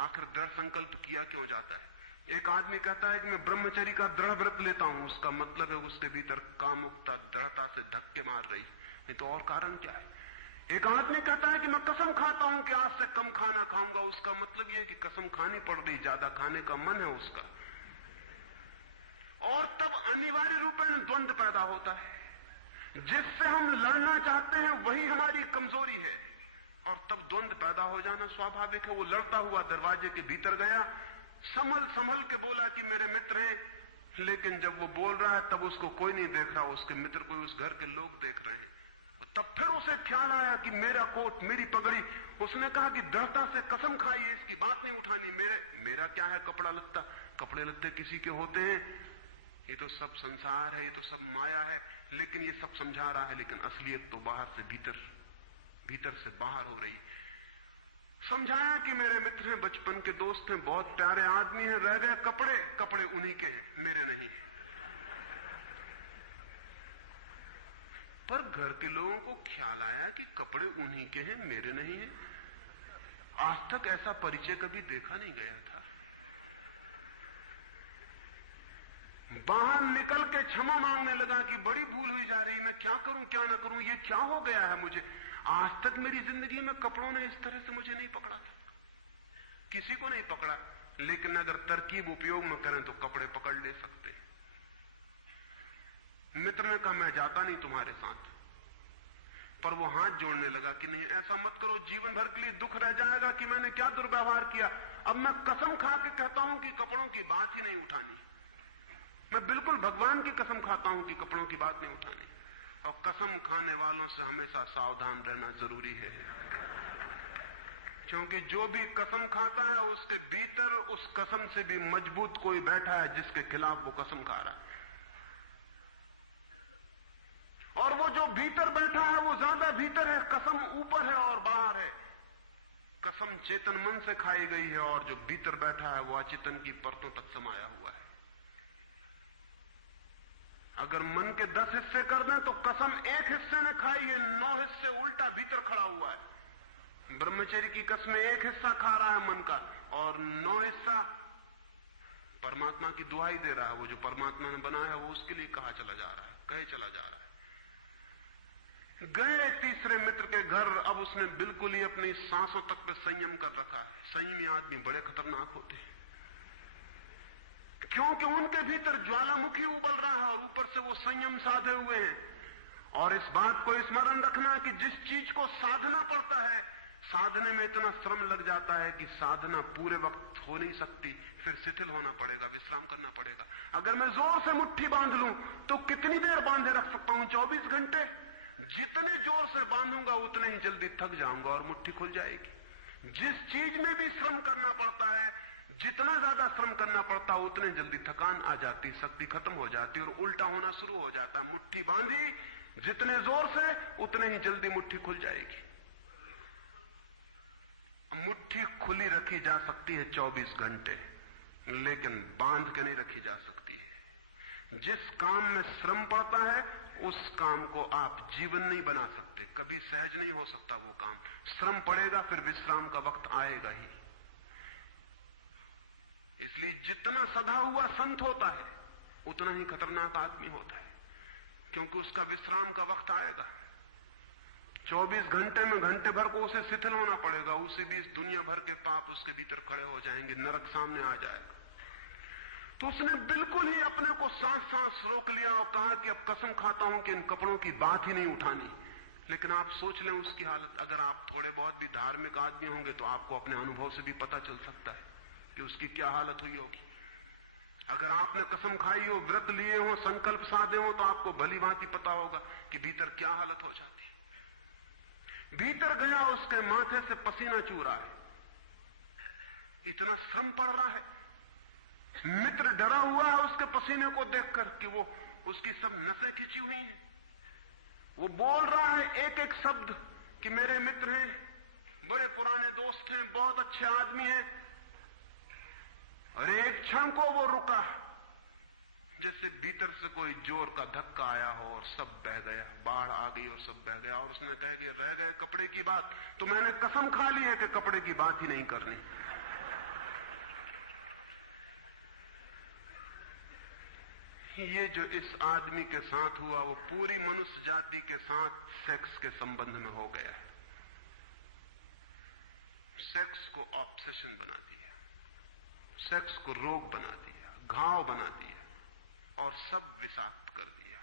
आखिर दृढ़ संकल्प किया क्यों जाता है? एक आदमी कहता है कि मैं ब्रह्मचर्य का दृढ़ व्रत लेता हूं, उसका मतलब है उसके भीतर कामुकता दृढ़ता से धक्के मार रही, नहीं तो और कारण क्या है? एक आदमी कहता है कि मैं कसम खाता हूं कि आज से कम खाना खाऊंगा, उसका मतलब यह कि कसम खानी पड़ रही, ज्यादा खाने का मन है उसका। और तब अनिवार्य रूप में द्वंद्व पैदा होता है। जिससे हम लड़ना चाहते हैं वही हमारी कमजोरी है, और तब द्वंद्व पैदा हो जाना स्वाभाविक है। वो लड़ता हुआ दरवाजे के भीतर गया, संभल संभल के बोला कि मेरे मित्र हैं, लेकिन जब वो बोल रहा है तब उसको कोई नहीं देख रहा, उसके मित्र कोई उस घर के लोग देख रहे हैं। तब फिर उसे ख्याल आया कि मेरा कोट, मेरी पगड़ी। उसने कहा कि दृढ़ता से कसम खाई, इसकी बात नहीं उठानी। मेरा क्या है कपड़ा लत्ता? कपड़े लत्ते किसी के होते हैं? ये तो सब संसार है, ये तो सब माया है। लेकिन ये सब समझा रहा है, लेकिन असलियत तो बाहर से भीतर, भीतर से बाहर हो रही। समझाया कि मेरे मित्र हैं, बचपन के दोस्त हैं, बहुत प्यारे आदमी हैं, रह गए कपड़े, कपड़े उन्हीं के हैं, मेरे नहीं। पर घर के लोगों को ख्याल आया कि कपड़े उन्हीं के हैं, मेरे नहीं हैं। आज तक ऐसा परिचय कभी देखा नहीं गया था। बाहर निकल के क्षमा मांगने लगा कि बड़ी भूल हुई जा रही, मैं क्या करूं क्या ना करूं, ये क्या हो गया है मुझे। आज तक मेरी जिंदगी में कपड़ों ने इस तरह से मुझे नहीं पकड़ा था, किसी को नहीं पकड़ा। लेकिन अगर तरकीब उपयोग में करें तो कपड़े पकड़ ले सकते। मित्र ने कहा, मैं जाता नहीं तुम्हारे साथ। पर वो हाथ जोड़ने लगा कि नहीं, ऐसा मत करो, जीवन भर के लिए दुख रह जाएगा कि मैंने क्या दुर्व्यवहार किया। अब मैं कसम खा के कहता हूं कि कपड़ों की बात ही नहीं उठानी। मैं बिल्कुल भगवान की कसम खाता हूं कि कपड़ों की बात नहीं उठानी। और कसम खाने वालों से हमेशा सावधान रहना जरूरी है, क्योंकि जो भी कसम खाता है उसके भीतर उस कसम से भी मजबूत कोई बैठा है जिसके खिलाफ वो कसम खा रहा है। और वो जो भीतर बैठा है वो ज्यादा भीतर है, कसम ऊपर है और बाहर है। कसम चेतन मन से खाई गई है, और जो भीतर बैठा है वो अचेतन की परतों तक समाया हुआ है। अगर मन के 10 हिस्से कर दें तो कसम एक हिस्से ने खाई है, 9 हिस्से उल्टा भीतर खड़ा हुआ है। ब्रह्मचर्य की कसम एक हिस्सा खा रहा है मन का, और 9 हिस्सा परमात्मा की दुहाई दे रहा है। वो जो परमात्मा ने बनाया है वो उसके लिए कहा चला जा रहा है, कहे चला जा रहा है। गए तीसरे मित्र के घर। अब उसने बिल्कुल ही अपनी सांसों तक पे संयम कर रखा है। संयमी आदमी बड़े खतरनाक होते हैं, क्योंकि उनके भीतर ज्वालामुखी उबल रहा है और ऊपर से वो संयम साधे हुए हैं। और इस बात को स्मरण रखना कि जिस चीज को साधना पड़ता है, साधने में इतना श्रम लग जाता है कि साधना पूरे वक्त हो नहीं सकती, फिर शिथिल होना पड़ेगा, विश्राम करना पड़ेगा। अगर मैं जोर से मुट्ठी बांध लूं तो कितनी देर बांधे रख सकता हूं? 24 घंटे। जितने जोर से बांधूंगा उतने ही जल्दी थक जाऊंगा और मुट्ठी खुल जाएगी। जिस चीज में भी श्रम करना पड़ता है, जितना ज्यादा श्रम करना पड़ता है उतने जल्दी थकान आ जाती, शक्ति खत्म हो जाती और उल्टा होना शुरू हो जाता। मुट्ठी बांधी जितने जोर से उतने ही जल्दी मुट्ठी खुल जाएगी। मुट्ठी खुली रखी जा सकती है 24 घंटे, लेकिन बांध के नहीं रखी जा सकती है। जिस काम में श्रम पड़ता है उस काम को आप जीवन नहीं बना सकते, कभी सहज नहीं हो सकता वो काम। श्रम पड़ेगा, फिर विश्राम का वक्त आएगा ही। इसलिए जितना सधा हुआ संत होता है उतना ही खतरनाक आदमी होता है, क्योंकि उसका विश्राम का वक्त आएगा। 24 घंटे में घंटे भर को उसे शिथिल होना पड़ेगा, उसी बीच दुनिया भर के पाप उसके भीतर खड़े हो जाएंगे, नरक सामने आ जाएगा। तो उसने बिल्कुल ही अपने को सांस रोक लिया और कहा कि अब कसम खाता हूं कि इन कपड़ों की बात ही नहीं उठानी। लेकिन आप सोच लें उसकी हालत, अगर आप थोड़े बहुत भी धार्मिक आदमी होंगे तो आपको अपने अनुभव से भी पता चल सकता है कि उसकी क्या हालत हुई होगी। अगर आपने कसम खाई हो, व्रत लिए हो, संकल्प साधे हो, तो आपको भली भांति पता होगा कि भीतर क्या हालत हो जाती है। भीतर गया, उसके माथे से पसीना चू रहा है, इतना श्रम पड़ रहा है। मित्र डरा हुआ है उसके पसीने को देखकर कि वो उसकी सब नसें खिंची हुई हैं। वो बोल रहा है एक एक शब्द कि मेरे मित्र हैं, बड़े पुराने दोस्त हैं, बहुत अच्छे आदमी हैं। और एक क्षण को वो रुका, जैसे भीतर से कोई जोर का धक्का आया हो और सब बह गया, बाढ़ आ गई और सब बह गया। और उसने कह दिया, रह गए कपड़े की बात, तो मैंने कसम खा ली है कि कपड़े की बात ही नहीं करनी। ये जो इस आदमी के साथ हुआ वो पूरी मनुष्य जाति के साथ सेक्स के संबंध में हो गया है। सेक्स को ऑब्सेशन बना दिया, सेक्स को रोग बना दिया, घाव बना दिया और सब विषाक्त कर दिया,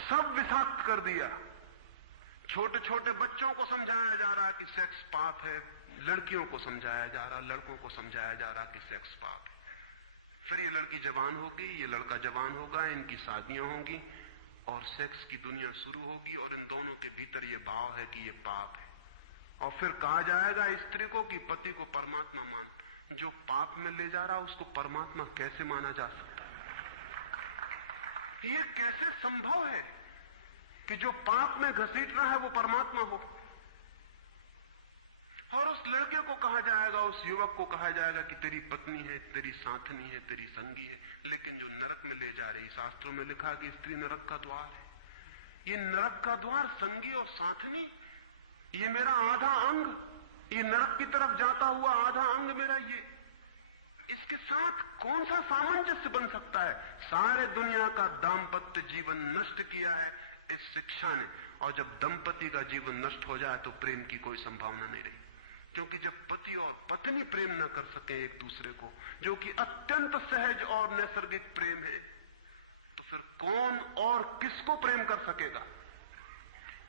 सब विषाक्त कर दिया। छोटे छोटे बच्चों को समझाया जा रहा कि सेक्स पाप है, लड़कियों को समझाया जा रहा, लड़कों को समझाया जा रहा कि सेक्स पाप है। फिर ये लड़की जवान होगी, ये लड़का जवान होगा, इनकी शादियां होंगी और सेक्स की दुनिया शुरू होगी और इन दोनों के भीतर ये भाव है कि ये पाप है। और फिर कहा जाएगा स्त्री को कि पति को परमात्मा मान। जो पाप में ले जा रहा उसको परमात्मा कैसे माना जा सकता है? ये कैसे संभव है कि जो पाप में घसीट रहा है वो परमात्मा हो? और उस लड़के को कहा जाएगा, उस युवक को कहा जाएगा कि तेरी पत्नी है, तेरी साथनी है, तेरी संगी है। लेकिन जो नरक में ले जा रही, शास्त्रों में लिखा कि स्त्री नरक का द्वार है। ये नरक का द्वार, संगी और साथनी, ये मेरा आधा अंग, ये नरक की तरफ जाता हुआ आधा अंग मेरा, ये इसके साथ कौन सा सामंजस्य बन सकता है? सारे दुनिया का दाम्पत्य जीवन नष्ट किया है इस शिक्षा ने। और जब दंपति का जीवन नष्ट हो जाए तो प्रेम की कोई संभावना नहीं रही। क्योंकि जब पति और पत्नी प्रेम न कर सके एक दूसरे को, जो कि अत्यंत सहज और नैसर्गिक प्रेम है, तो फिर कौन और किसको प्रेम कर सकेगा?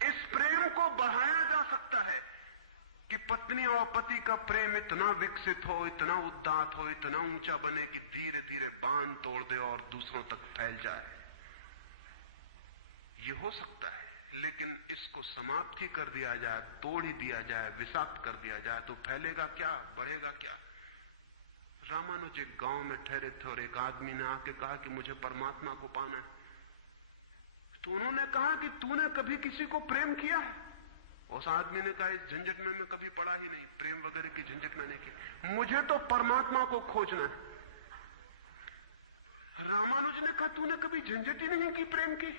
इस प्रेम को बढ़ाया जा सकता है कि पत्नी और पति का प्रेम इतना विकसित हो, इतना उदात्त हो, इतना ऊंचा बने कि धीरे धीरे बांध तोड़ दे और दूसरों तक फैल जाए। ये हो सकता है, लेकिन इसको समाप्त ही कर दिया जाए, तोड़ ही दिया जाए, विषाक्त कर दिया जाए तो फैलेगा क्या, बढ़ेगा क्या? रामानुज एक गांव में ठहरे थे और एक आदमी ने आके कहा कि मुझे परमात्मा को पाना है। तो उन्होंने कहा कि तूने कभी किसी को प्रेम किया है? उस आदमी ने कहा, इस झंझट में मैं कभी पड़ा ही नहीं, प्रेम वगैरह की झंझट मैंने की, मुझे तो परमात्मा को खोजना है। रामानुज ने कहा, तूने कभी झंझट ही नहीं की प्रेम की?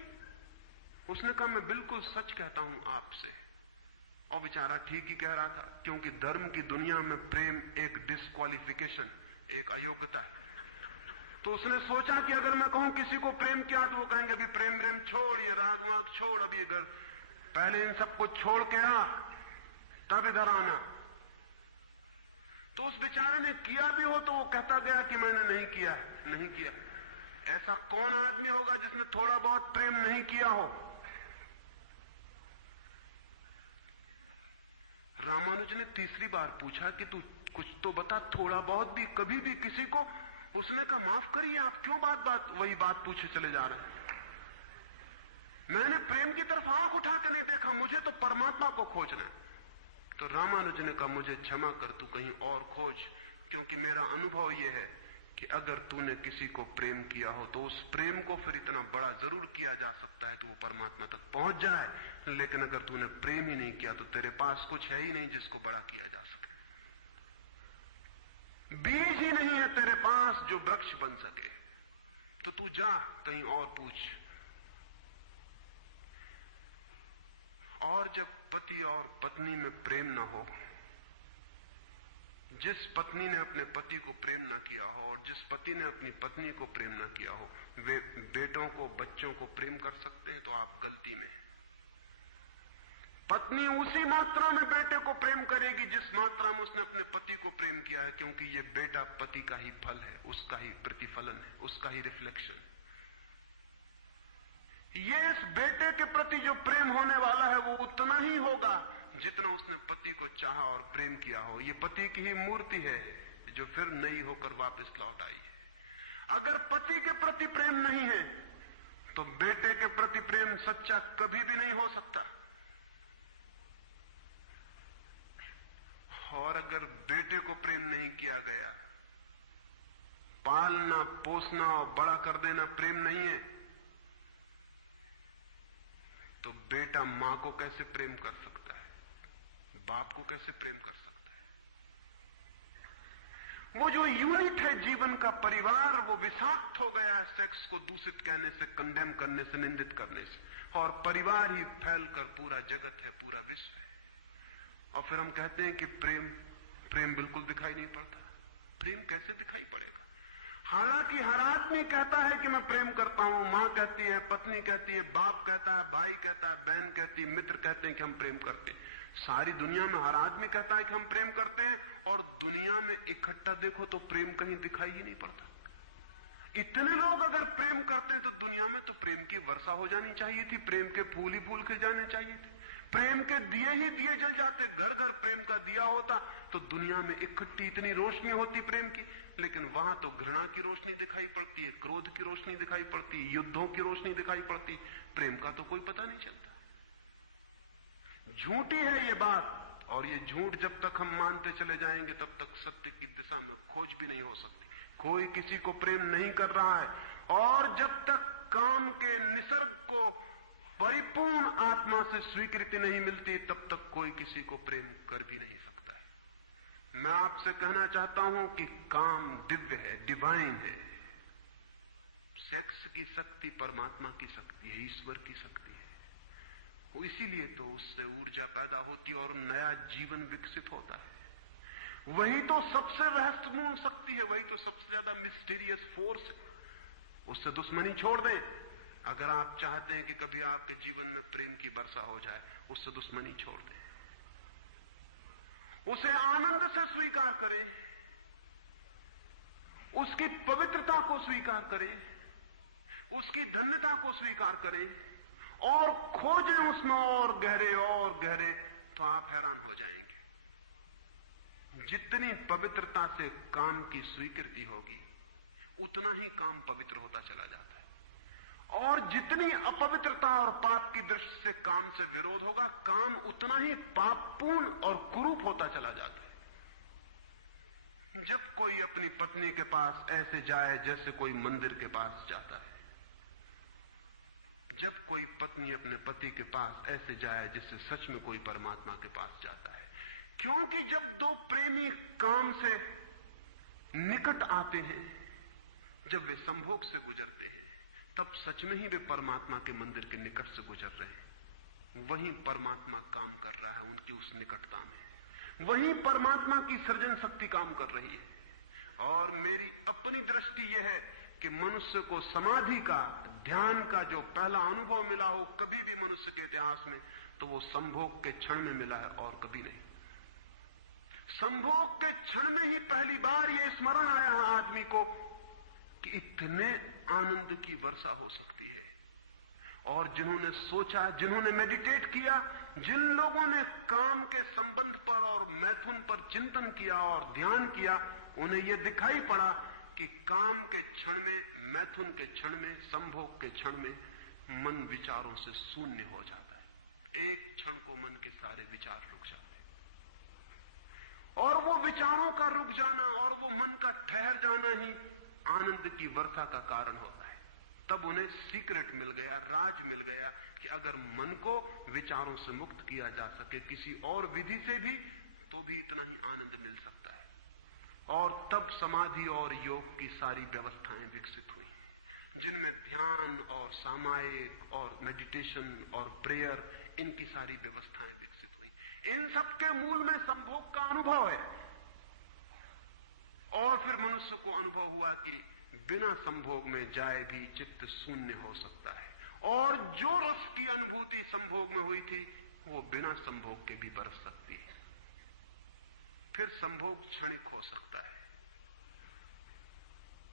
उसने कहा, मैं बिल्कुल सच कहता हूं आपसे। और बेचारा ठीक ही कह रहा था, क्योंकि धर्म की दुनिया में प्रेम एक डिस्क्वालिफिकेशन, एक अयोग्यता है। तो उसने सोचा कि अगर मैं कहूं किसी को प्रेम किया तो वो कहेंगे अभी प्रेम प्रेम छोड़, ये राग वाग छोड़, अब ये घर, पहले इन सबको छोड़ के आ, तब इधर आना। तो उस बेचारे ने किया भी हो तो वो कहता गया कि मैंने नहीं किया, नहीं किया। ऐसा कौन आदमी होगा जिसने थोड़ा बहुत प्रेम नहीं किया हो? रामानुज ने तीसरी बार पूछा कि तू कुछ तो बता, थोड़ा बहुत भी, कभी भी किसी को? उसने कहा, माफ करिए, आप क्यों बात बात वही बात पूछे चले जा रहे हैं? मैंने प्रेम की तरफ आंख उठा कर नहीं देखा, मुझे तो परमात्मा को खोजना है। तो रामानुज ने कहा, मुझे क्षमा कर, तू कहीं और खोज, क्योंकि मेरा अनुभव यह है कि अगर तूने किसी को प्रेम किया हो तो उस प्रेम को फिर इतना बड़ा जरूर किया जा सकता है कि वो परमात्मा तक पहुंच जाए। लेकिन अगर तूने प्रेम ही नहीं किया तो तेरे पास कुछ है ही नहीं जिसको बड़ा किया जा सके। बीज ही नहीं है तेरे पास जो वृक्ष बन सके। तो तू जा कहीं और पूछ। और जब पति और पत्नी में प्रेम न हो, जिस पत्नी ने अपने पति को प्रेम न किया हो और जिस पति ने अपनी पत्नी को प्रेम न किया हो, वे बेटों को, बच्चों को प्रेम कर सकते हैं तो आप गलती में। पत्नी उसी मात्रा में बेटे को प्रेम करेगी जिस मात्रा में उसने अपने पति को प्रेम किया है, क्योंकि ये बेटा पति का ही फल है, उसका ही प्रतिफलन है, उसका ही रिफ्लेक्शन है। ये इस बेटे के प्रति जो प्रेम होने वाला है वो उतना ही होगा जितना उसने पति को चाहा और प्रेम किया हो। ये पति की ही मूर्ति है जो फिर नई होकर वापस लौट आई है। अगर पति के प्रति प्रेम नहीं है तो बेटे के प्रति प्रेम सच्चा कभी भी नहीं हो सकता। और अगर बेटे को प्रेम नहीं किया गया, पालना पोसना और बड़ा कर देना प्रेम नहीं है, तो बेटा मां को कैसे प्रेम कर सकता है, बाप को कैसे प्रेम कर सकता है? वो जो यूनिट है जीवन का परिवार, वो विषाक्त हो गया है सेक्स को दूषित कहने से, कंडेम करने से, निंदित करने से, और परिवार ही फैलकर पूरा जगत है, पूरा विश्व है। और फिर हम कहते हैं कि प्रेम बिल्कुल दिखाई नहीं पड़ता। प्रेम कैसे दिखाई पड़ेगा? हालांकि हर आदमी कहता है कि मैं प्रेम करता हूं, मां कहती है, पत्नी कहती है, बाप कहता है, भाई कहता है, बहन कहती है, मित्र कहते हैं कि हम प्रेम करते हैं। सारी दुनिया में हर आदमी कहता है कि हम प्रेम करते हैं, और दुनिया में इकट्ठा देखो तो प्रेम कहीं दिखाई ही नहीं पड़ता। इतने लोग अगर प्रेम करते तो दुनिया में तो प्रेम की वर्षा हो जानी चाहिए थी, प्रेम के फूल ही फूल के जाने चाहिए थे, प्रेम के दिए ही दिए जल जाते, घर घर प्रेम का दिया होता तो दुनिया में इकट्ठी इतनी रोशनी होती प्रेम की। लेकिन वहां तो घृणा की रोशनी दिखाई पड़ती है, क्रोध की रोशनी दिखाई पड़ती है, युद्धों की रोशनी दिखाई पड़ती, प्रेम का तो कोई पता नहीं चलता। झूठी है ये बात, और ये झूठ जब तक हम मानते चले जाएंगे तब तक सत्य की दिशा में खोज भी नहीं हो सकती। कोई किसी को प्रेम नहीं कर रहा है, और जब तक काम के निसर्ग को परिपूर्ण आत्मा से स्वीकृति नहीं मिलती तब तक कोई किसी को प्रेम कर भी नहीं सकता है। मैं आपसे कहना चाहता हूं कि काम दिव्य है, डिवाइन है। सेक्स की शक्ति परमात्मा की शक्ति है, ईश्वर की शक्ति है। वो इसीलिए तो उससे ऊर्जा पैदा होती है और नया जीवन विकसित होता है। वही तो सबसे रहस्यपूर्ण शक्ति है, वही तो सबसे ज्यादा मिस्टीरियस फोर्स है। उससे दुश्मनी छोड़ दें। अगर आप चाहते हैं कि कभी आपके जीवन में प्रेम की वर्षा हो जाए, उससे दुश्मनी छोड़ दें, उसे आनंद से स्वीकार करें, उसकी पवित्रता को स्वीकार करें, उसकी धन्यता को स्वीकार करें, और खोजें उसमें और गहरे, तो आप हैरान हो जाएंगे। जितनी पवित्रता से काम की स्वीकृति होगी उतना ही काम पवित्र होता चला जाता है, और जितनी अपवित्रता और पाप की दृष्टि से काम से विरोध होगा, काम उतना ही पापपूर्ण और कुरूप होता चला जाता है। जब कोई अपनी पत्नी के पास ऐसे जाए जैसे कोई मंदिर के पास जाता है, जब कोई पत्नी अपने पति के पास ऐसे जाए जैसे सच में कोई परमात्मा के पास जाता है, क्योंकि जब दो प्रेमी काम से निकट आते हैं, जब वे संभोग से गुजरते हैं, तब सच में ही वे परमात्मा के मंदिर के निकट से गुजर रहे हैं। वहीं परमात्मा काम कर रहा है उनकी उस निकटता में, वहीं परमात्मा की सृजन शक्ति काम कर रही है। और मेरी अपनी दृष्टि यह है कि मनुष्य को समाधि का, ध्यान का जो पहला अनुभव मिला हो कभी भी मनुष्य के इतिहास में, तो वो संभोग के क्षण में मिला है और कभी नहीं। संभोग के क्षण में ही पहली बार ये स्मरण आया है आदमी को कि इतने आनंद की वर्षा हो सकती है। और जिन्होंने सोचा, जिन्होंने मेडिटेट किया, जिन लोगों ने काम के संबंध पर और मैथुन पर चिंतन किया और ध्यान किया, उन्हें यह दिखाई पड़ा कि काम के क्षण में, मैथुन के क्षण में, संभोग के क्षण में मन विचारों से शून्य हो जाता है। एक क्षण को मन के सारे विचार रुक जाते हैं, और वो विचारों का रुक जाना और वो मन का ठहर जाना ही आनंद की वर्षा का कारण होता है। तब उन्हें सीक्रेट मिल गया, राज मिल गया कि अगर मन को विचारों से मुक्त किया जा सके किसी और विधि से भी, तो भी इतना ही आनंद मिल सकता है। और तब समाधि और योग की सारी व्यवस्थाएं विकसित हुई, जिनमें ध्यान और सामायिक और मेडिटेशन और प्रेयर, इनकी सारी व्यवस्थाएं विकसित हुई। इन सबके मूल में संभोग का अनुभव है। और फिर मनुष्य को अनुभव हुआ कि बिना संभोग में जाए भी चित्त शून्य हो सकता है। और जो रस की अनुभूति संभोग में हुई थी, वो बिना संभोग के भी बरस सकती है। फिर संभोग क्षणिक हो सकता है,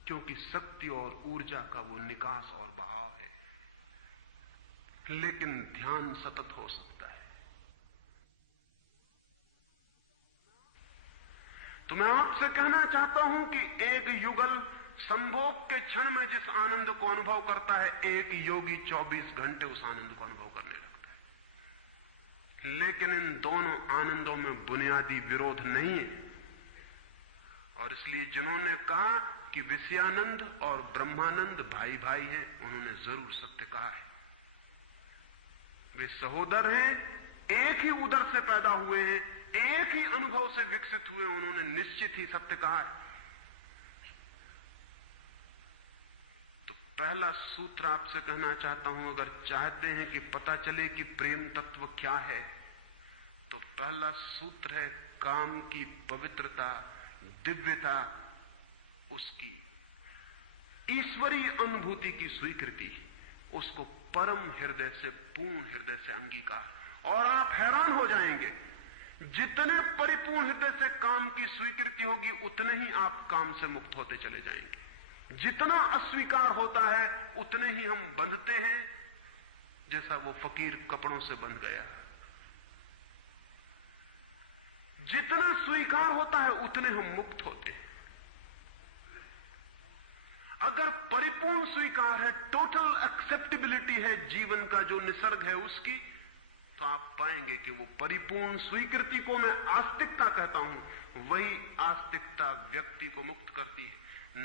क्योंकि शक्ति और ऊर्जा का वो निकास और बहाव है। लेकिन ध्यान सतत हो सकता है। तो मैं आपसे कहना चाहता हूं कि एक युगल संभोग के क्षण में जिस आनंद को अनुभव करता है, एक योगी 24 घंटे उस आनंद को अनुभव करने लगता है। लेकिन इन दोनों आनंदों में बुनियादी विरोध नहीं है, और इसलिए जिन्होंने कहा कि विषयानंद और ब्रह्मानंद भाई भाई हैं, उन्होंने जरूर सत्य कहा है। वे सहोदर हैं, एक ही उदर से पैदा हुए हैं, एक ही अनुभव से विकसित हुए, उन्होंने निश्चित ही सत्य कहा है। तो पहला सूत्र आपसे कहना चाहता हूं, अगर चाहते हैं कि पता चले कि प्रेम तत्व क्या है, तो पहला सूत्र है काम की पवित्रता, दिव्यता, उसकी ईश्वरीय अनुभूति की स्वीकृति, उसको परम हृदय से, पूर्ण हृदय से अंगीकार। और आप हैरान हो जाएंगे, जितने परिपूर्ण हृदय से काम की स्वीकृति होगी, उतने ही आप काम से मुक्त होते चले जाएंगे। जितना अस्वीकार होता है, उतने ही हम बंधते हैं, जैसा वो फकीर कपड़ों से बंध गया। जितना स्वीकार होता है, उतने हम मुक्त होते हैं। अगर परिपूर्ण स्वीकार है, टोटल एक्सेप्टेबिलिटी है जीवन का जो निसर्ग है उसकी, तो आप पाएंगे कि वो परिपूर्ण स्वीकृति को मैं आस्तिकता कहता हूं, वही आस्तिकता व्यक्ति को मुक्त करती है।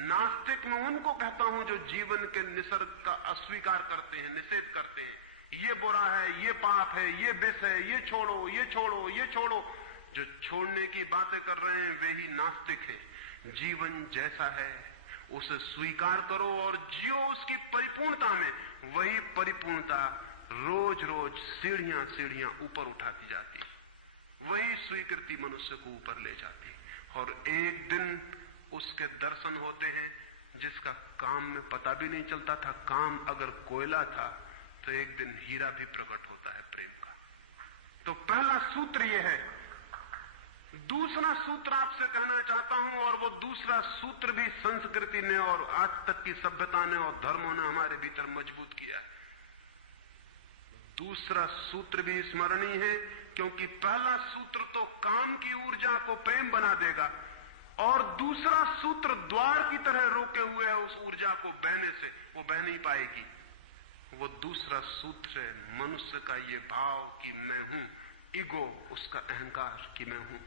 नास्तिक मैं उनको कहता हूं जो जीवन के निसर्ग का अस्वीकार करते हैं, निषेध करते हैं। ये बुरा है, ये पाप है, ये विष है, ये छोड़ो, ये छोड़ो, ये छोड़ो। जो छोड़ने की बातें कर रहे हैं वे ही नास्तिक हैं। जीवन जैसा है उसे स्वीकार करो और जियो उसकी परिपूर्णता में। वही परिपूर्णता रोज रोज सीढ़ियां सीढ़ियां ऊपर उठाती जाती, वही स्वीकृति मनुष्य को ऊपर ले जाती, और एक दिन उसके दर्शन होते हैं जिसका काम में पता भी नहीं चलता था। काम अगर कोयला था तो एक दिन हीरा भी प्रकट होता है प्रेम का। तो पहला सूत्र यह है। दूसरा सूत्र आपसे कहना चाहता हूं, और वो दूसरा सूत्र भी संस्कृति ने और आज तक की सभ्यता ने और धर्मों ने हमारे भीतर मजबूत किया है। दूसरा सूत्र भी स्मरणीय है, क्योंकि पहला सूत्र तो काम की ऊर्जा को प्रेम बना देगा, और दूसरा सूत्र द्वार की तरह रोके हुए है उस ऊर्जा को बहने से, वो बह नहीं पाएगी। वो दूसरा सूत्र है मनुष्य का ये भाव कि मैं हूं, ईगो, उसका अहंकार कि मैं हूं।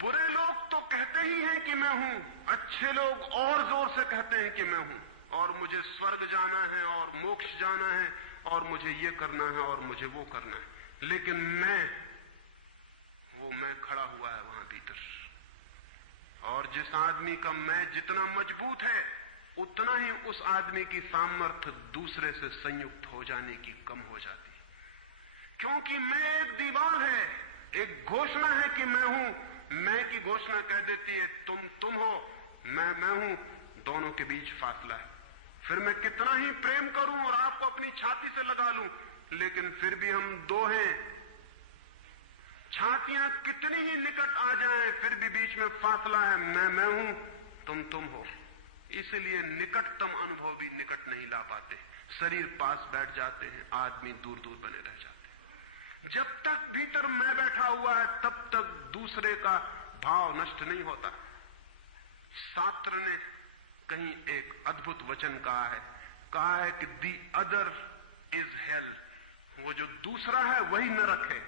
बुरे लोग तो कहते ही हैं कि मैं हूं, अच्छे लोग और जोर से कहते हैं कि मैं हूं, और मुझे स्वर्ग जाना है और मोक्ष जाना है और मुझे ये करना है और मुझे वो करना है। लेकिन वो मैं खड़ा हुआ है वहां भीतर। और जिस आदमी का मैं जितना मजबूत है, उतना ही उस आदमी की सामर्थ्य दूसरे से संयुक्त हो जाने की कम हो जाती, क्योंकि मैं एक दीवार है, एक घोषणा है कि मैं हूं। मैं की घोषणा कह देती है तुम हो, मैं हूं, दोनों के बीच फासला है। फिर मैं कितना ही प्रेम करूं और आपको अपनी छाती से लगा लूं, लेकिन फिर भी हम दो हैं। छातियां कितनी ही निकट आ जाएं, फिर भी बीच में फासला है। मैं हूं, तुम हो। इसलिए निकटतम अनुभव भी निकट नहीं ला पाते। शरीर पास बैठ जाते हैं, आदमी दूर दूर बने रह जाते हैं। जब तक भीतर मैं बैठा हुआ है, तब तक दूसरे का भाव नष्ट नहीं होता। शास्त्र ने कहीं एक अद्भुत वचन कहा है कि दी अदर इज हेल, वो जो दूसरा है वही नरक है।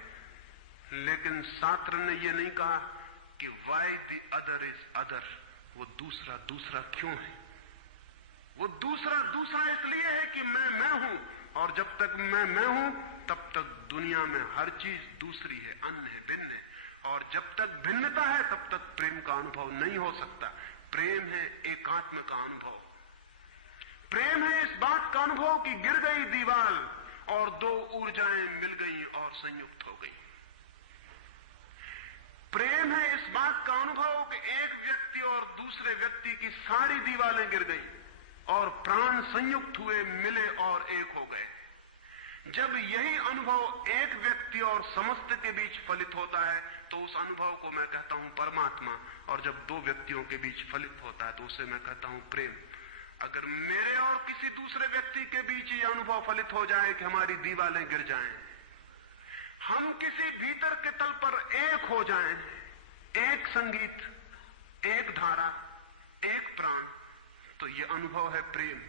लेकिन शास्त्र ने ये नहीं कहा कि why the other is other, वो दूसरा क्यों है। वो दूसरा इसलिए है कि मैं हूं, और जब तक मैं हूं तब तक दुनिया में हर चीज दूसरी है, अन्य है, भिन्न है। और जब तक भिन्नता है तब तक प्रेम का अनुभव नहीं हो सकता। प्रेम है एकात्म का अनुभव। प्रेम है इस बात का अनुभव कि गिर गई दीवार और दो ऊर्जाएं मिल गई और संयुक्त हो गई। प्रेम है इस बात का अनुभव कि एक व्यक्ति और दूसरे व्यक्ति की सारी दीवारें गिर गई और प्राण संयुक्त हुए, मिले और एक हो गए। जब यही अनुभव एक व्यक्ति और समस्त के बीच फलित होता है तो उस अनुभव को मैं कहता हूं परमात्मा, और जब दो व्यक्तियों के बीच फलित होता है तो उसे मैं कहता हूं प्रेम। अगर मेरे और किसी दूसरे व्यक्ति के बीच ये अनुभव फलित हो जाए कि हमारी दीवारें गिर जाएं, हम किसी भीतर के तल पर एक हो जाएं, एक संगीत, एक धारा, एक प्राण, तो ये अनुभव है प्रेम।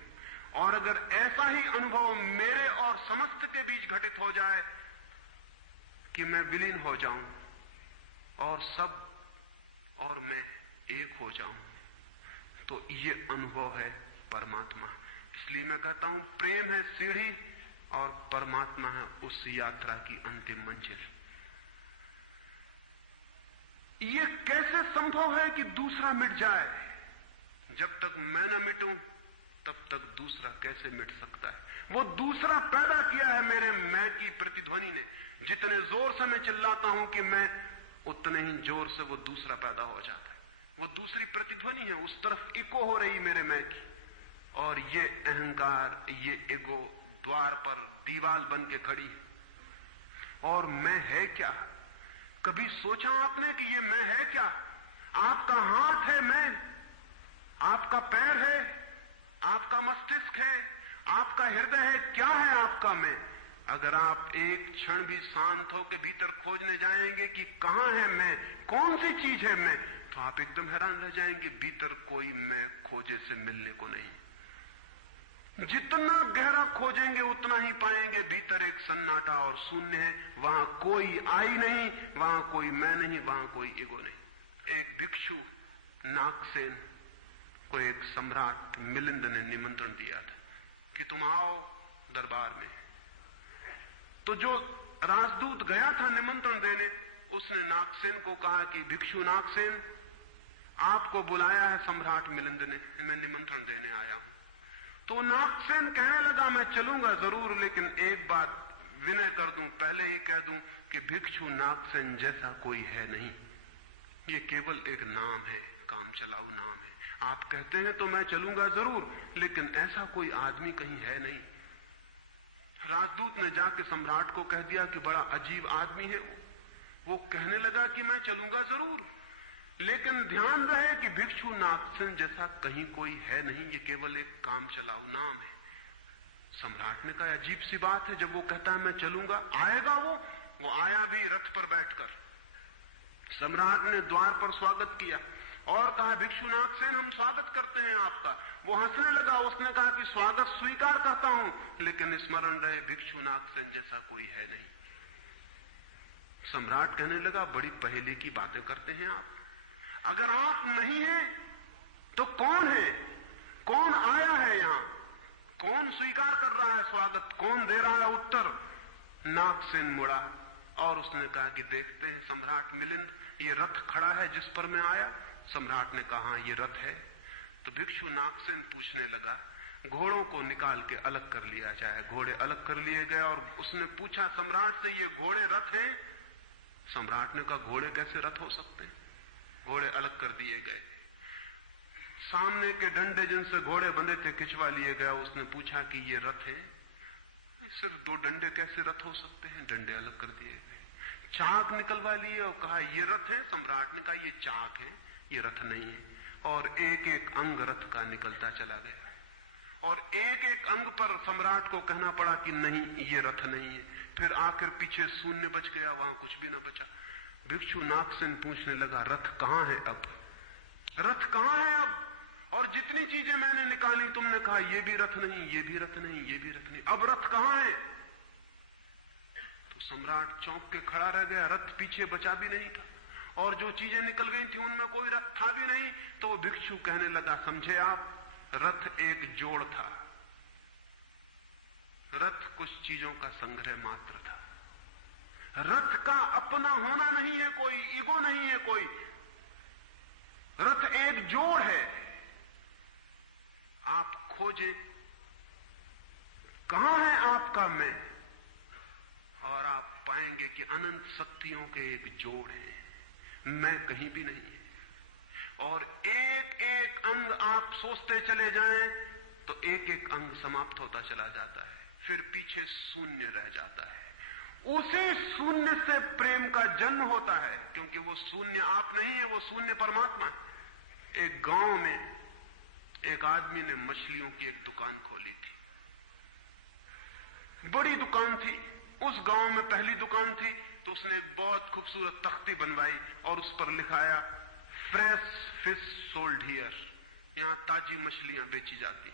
और अगर ऐसा ही अनुभव मेरे और समस्त के बीच घटित हो जाए कि मैं विलीन हो जाऊं और सब और मैं एक हो जाऊं, तो ये अनुभव है परमात्मा। इसलिए मैं कहता हूं प्रेम है सीढ़ी और परमात्मा है उस यात्रा की अंतिम मंजिल। ये कैसे संभव है कि दूसरा मिट जाए? जब तक मैं न मिटूं तब तक दूसरा कैसे मिट सकता है? वो दूसरा पैदा किया है मेरे मैं की प्रतिध्वनि ने। जितने जोर से मैं चिल्लाता हूं कि मैं, उतने ही जोर से वो दूसरा पैदा हो जाता है। वो दूसरी प्रतिध्वनि है, उस तरफ इको हो रही मेरे मैं की। और ये अहंकार, ये ईगो द्वार पर दीवार बन के खड़ी है। और मैं है क्या? कभी सोचा आपने कि ये मैं है क्या? आपका हाथ है मैं, आपका पैर है, आपका मस्तिष्क है, आपका हृदय है, क्या है आपका मैं? अगर आप एक क्षण भी शांत होकर भीतर खोजने जाएंगे कि कहां है मैं, कौन सी चीज है मैं, तो आप एकदम हैरान रह जाएंगे। भीतर कोई मैं खोजे से मिलने को नहीं। जितना गहरा खोजेंगे उतना ही पाएंगे भीतर एक सन्नाटा और शून्य है। वहां कोई आई नहीं, वहां कोई मैं नहीं, वहां कोई ईगो नहीं। एक भिक्षु नागसेन को एक सम्राट मिलिंद ने निमंत्रण दिया था कि तुम आओ दरबार में। तो जो राजदूत गया था निमंत्रण देने, उसने नागसेन को कहा कि भिक्षु नागसेन, आपको बुलाया है सम्राट मिलिंद ने, मैं निमंत्रण देने आया हूं। तो नागसेन कहने लगा मैं चलूंगा जरूर, लेकिन एक बात विनय कर दूं, पहले ही कह दूं कि भिक्षु नागसेन जैसा कोई है नहीं। ये केवल एक नाम है, काम चलाऊ नाम है। आप कहते हैं तो मैं चलूंगा जरूर, लेकिन ऐसा कोई आदमी कहीं है नहीं। राजदूत ने जाके सम्राट को कह दिया कि बड़ा अजीब आदमी है वो कहने लगा कि मैं चलूंगा जरूर, लेकिन ध्यान रहे कि भिक्षु नागसेन जैसा कहीं कोई है नहीं, ये केवल एक काम चलाऊ नाम है। सम्राट ने कहा अजीब सी बात है, जब वो कहता है मैं चलूंगा, आएगा वो आया भी रथ पर बैठकर। सम्राट ने द्वार पर स्वागत किया और कहा भिक्षु नागसेन हम स्वागत करते हैं आपका। वो हंसने लगा, उसने कहा कि स्वागत स्वीकार करता हूं, लेकिन स्मरण रहे भिक्षु नागसेन जैसा कोई है नहीं। सम्राट कहने लगा बड़ी पहेली की बातें करते हैं आप। अगर आप नहीं हैं तो कौन है? कौन आया है यहां? कौन स्वीकार कर रहा है स्वागत? कौन दे रहा है उत्तर? नागसेन मुड़ा और उसने कहा कि देखते हैं सम्राट मिलिंद, ये रथ खड़ा है जिस पर मैं आया। सम्राट ने कहा ये रथ है। तो भिक्षु नागसेन पूछने लगा घोड़ों को निकाल के अलग कर लिया जाए। घोड़े अलग कर लिए गए और उसने पूछा सम्राट से ये घोड़े रथ हैं? सम्राट ने कहा घोड़े कैसे रथ हो सकते हैं? घोड़े अलग कर दिए गए। सामने के डंडे जिनसे घोड़े बंधे थे खिंचवा लिए गए। उसने पूछा कि ये रथ है? सिर्फ दो डंडे कैसे रथ हो सकते हैं? डंडे अलग कर दिए गए। चाक निकलवा लिए और कहा ये रथ है। सम्राट ने कहा ये चाक है, ये रथ नहीं है। और एक एक अंग रथ का निकलता चला गया और एक एक अंग पर सम्राट को कहना पड़ा कि नहीं ये रथ नहीं है। फिर आखिर पीछे शून्य बच गया, वहां कुछ भी ना बचा। भिक्षु नागसेन पूछने लगा रथ कहां है अब? रथ कहां है अब? और जितनी चीजें मैंने निकाली तुमने कहा ये भी रथ नहीं, ये भी रथ नहीं, ये भी रथ नहीं, अब रथ कहां है? तो सम्राट चौंक के खड़ा रह गया। रथ पीछे बचा भी नहीं था और जो चीजें निकल गई थी उनमें कोई रथ था भी नहीं। तो वो भिक्षु कहने लगा समझे आप, रथ एक जोड़ था, रथ कुछ चीजों का संग्रह मात्र था। रथ का अपना होना नहीं है कोई, ईगो नहीं है कोई। रथ एक जोड़ है। आप खोजे कहां है आपका मैं, और आप पाएंगे कि अनंत शक्तियों के एक जोड़ है, मैं कहीं भी नहीं है। और एक एक अंग आप सोचते चले जाएं तो एक एक अंग समाप्त होता चला जाता है। फिर पीछे शून्य रह जाता है। उसी शून्य से प्रेम का जन्म होता है, क्योंकि वो शून्य आप नहीं है, वो शून्य परमात्मा है। एक गांव में एक आदमी ने मछलियों की एक दुकान खोली थी, बड़ी दुकान थी, उस गांव में पहली दुकान थी। तो उसने एक बहुत खूबसूरत तख्ती बनवाई और उस पर लिखाया, फ्रेश फिश सोल्ड हियर, यहां ताजी मछलियां बेची जाती।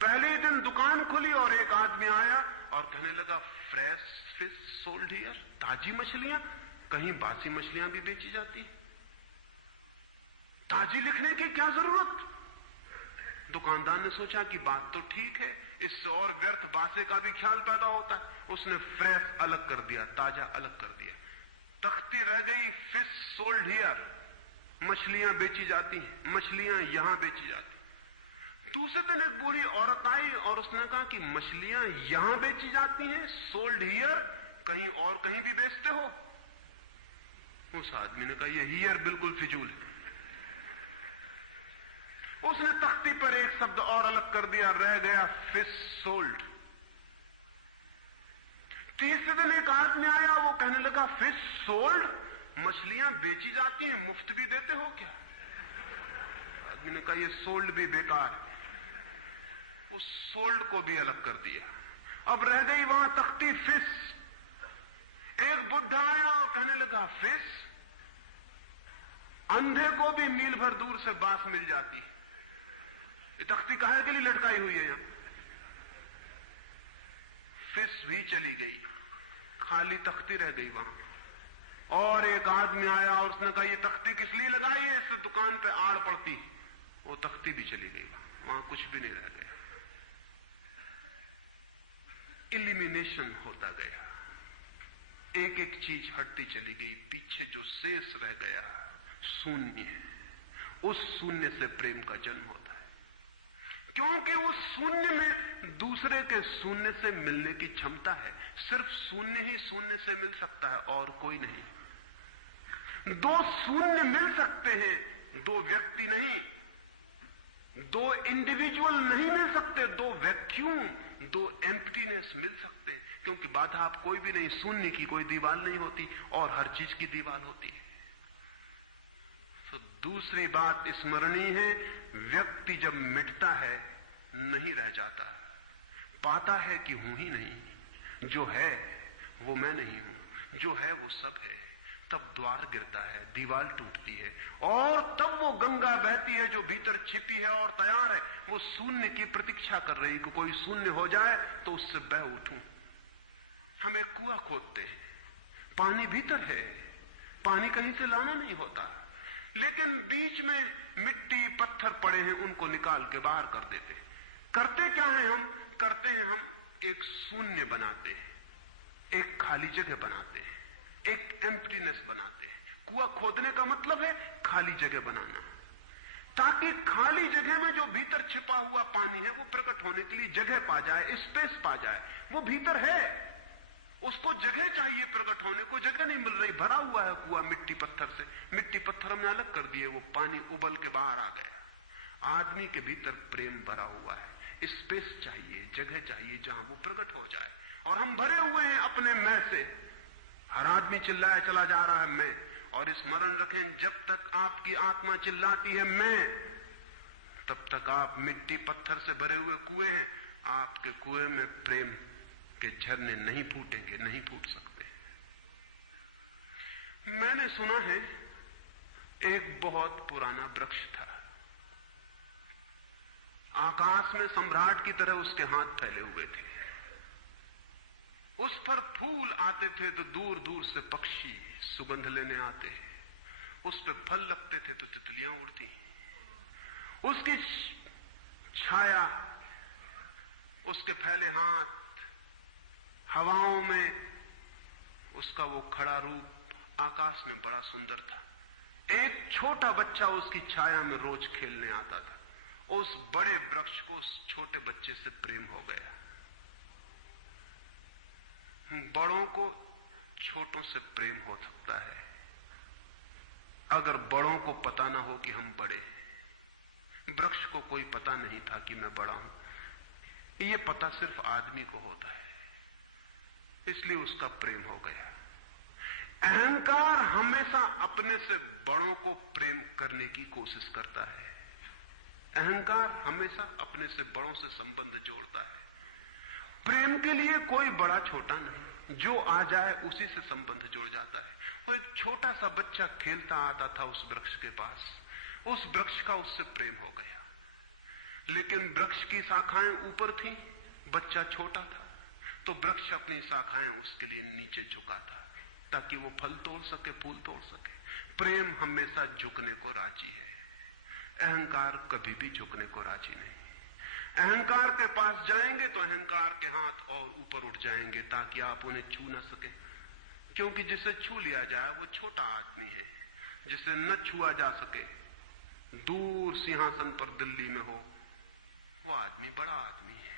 पहले दिन दुकान खुली और एक आदमी आया और कहने लगा, फ्रेश फिश सोल्ड हियर, ताजी मछलियां, कहीं बासी मछलियां भी बेची जाती? ताजी लिखने की क्या जरूरत? दुकानदार ने सोचा कि बात तो ठीक है, इससे और व्यर्थ बासे का भी ख्याल पैदा होता है। उसने फ्रेश अलग कर दिया, ताजा अलग कर दिया। तख्ती रह गई, फिश सोल्ड हियर, मछलियां बेची जाती हैं, मछलियां यहां बेची जाती। दूसरे दिन एक बूढ़ी औरत आई और उसने कहा कि मछलियां यहां बेची जाती हैं, सोल्ड हियर, कहीं और कहीं भी बेचते हो? उस आदमी ने कहा, यह हियर बिल्कुल फिजूल है। उसने तख्ती पर एक शब्द और अलग कर दिया, रह गया फिश सोल्ड। तीसरे दिन एक आदमी आया, वो कहने लगा, फिश सोल्ड, मछलियां बेची जाती हैं, मुफ्त भी देते हो क्या? आदमी ने कहा, ये सोल्ड भी बेकार है। उस सोल्ड को भी अलग कर दिया। अब रह गई वहां तख्ती फिश। एक बुढ़ा आया और कहने लगा, फिश, अंधे को भी मील भर दूर से बांस मिल जाती है, ये तख्ती काहे के लिए लटकाई हुई है यहां? फिश भी चली गई, खाली तख्ती रह गई वहां। और एक आदमी आया और उसने कहा, ये तख्ती किस लिए लगाई है, इससे दुकान पे आड़ पड़ती। वो तख्ती भी चली गई, वहां कुछ भी नहीं रह गया। इलिमिनेशन होता गया, एक एक चीज हटती चली गई, पीछे जो शेष रह गया शून्य। उस शून्य से प्रेम का जन्म होता है, क्योंकि उस शून्य में दूसरे के शून्य से मिलने की क्षमता है। सिर्फ शून्य ही शून्य से मिल सकता है और कोई नहीं। दो शून्य मिल सकते हैं, दो व्यक्ति नहीं, दो इंडिविजुअल नहीं मिल सकते, दो वैक्यूम, दो एम्प्टीनेस मिल सकते हैं, क्योंकि बाधा आप कोई भी नहीं, शून्य की कोई दीवार नहीं होती और हर चीज की दीवार होती है। तो दूसरी बात स्मरणीय है, व्यक्ति जब मिटता है नहीं रह जाता, पाता है कि हूं ही नहीं, जो है वो मैं नहीं हूं, जो है वो सब है। तब द्वार गिरता है, दीवार टूटती है और तब वो गंगा बहती है जो भीतर छिपी है और तैयार है। वो शून्य की प्रतीक्षा कर रही कि कोई शून्य हो जाए तो उससे बह उठूं। हम एक कुआं खोदते हैं, पानी भीतर है, पानी कहीं से लाना नहीं होता, लेकिन बीच में मिट्टी पत्थर पड़े हैं, उनको निकाल के बाहर कर देते हैं। करते क्या है हम? करते हैं हम एक शून्य बनाते हैं, एक खाली जगह बनाते हैं, एक एम्प्टीनेस बनाते हैं। कुआं खोदने का मतलब है खाली जगह बनाना, ताकि खाली जगह में जो भीतर छिपा हुआ पानी है वो प्रकट होने के लिए जगह पा जाए, स्पेस पा जाए। वो भीतर है, उसको जगह चाहिए प्रकट होने को, जगह नहीं मिल रही, भरा हुआ है कुआं मिट्टी पत्थर से। मिट्टी पत्थर हमने अलग कर दिए, वो पानी उबल के बाहर आ गया। आदमी के भीतर प्रेम भरा हुआ है, स्पेस चाहिए, जगह चाहिए जहां वो प्रकट हो जाए। और हम भरे हुए हैं अपने मैं से। हर आदमी चिल्लाया चला जा रहा है मैं, और स्मरण रखें, जब तक आपकी आत्मा चिल्लाती है मैं, तब तक आप मिट्टी पत्थर से भरे हुए कुएं हैं। आपके कुएं में प्रेम के झरने नहीं फूटेंगे, नहीं फूट सकते। मैंने सुना है एक बहुत पुराना वृक्ष था, आकाश में सम्राट की तरह उसके हाथ फैले हुए थे, उस पर फूल आते थे तो दूर दूर से पक्षी सुगंध लेने आते, उस पर फल लगते थे तो तितलियां उड़ती, उसकी छाया, उसके फैले हाथ, हवाओं में उसका वो खड़ा रूप आकाश में बड़ा सुंदर था। एक छोटा बच्चा उसकी छाया में रोज खेलने आता था। उस बड़े वृक्ष को उस छोटे बच्चे से प्रेम हो गया। बड़ों को छोटों से प्रेम हो सकता है अगर बड़ों को पता ना हो कि हम बड़े हैं। वृक्ष को कोई पता नहीं था कि मैं बड़ा हूं, ये पता सिर्फ आदमी को होता है, इसलिए उसका प्रेम हो गया। अहंकार हमेशा अपने से बड़ों को प्रेम करने की कोशिश करता है। अहंकार हमेशा अपने से बड़ों से संबंध जोड़ता है। प्रेम के लिए कोई बड़ा छोटा नहीं, जो आ जाए उसी से संबंध जुड़ जाता है। और एक छोटा सा बच्चा खेलता आता था उस वृक्ष के पास, उस वृक्ष का उससे प्रेम हो गया। लेकिन वृक्ष की शाखाएं ऊपर थीं, बच्चा छोटा था, तो वृक्ष अपनी शाखाएं उसके लिए नीचे झुकाता ताकि वो फल तोड़ सके, फूल तोड़ सके। प्रेम हमेशा झुकने को राजी है, अहंकार कभी भी झुकने को राजी नहीं। अहंकार के पास जाएंगे तो अहंकार के हाथ और ऊपर उठ जाएंगे ताकि आप उन्हें छू न सके, क्योंकि जिसे छू लिया जाए वो छोटा आदमी है। जिसे न छुआ जा सके, दूर सिंहासन पर दिल्ली में हो, वो आदमी बड़ा आदमी है।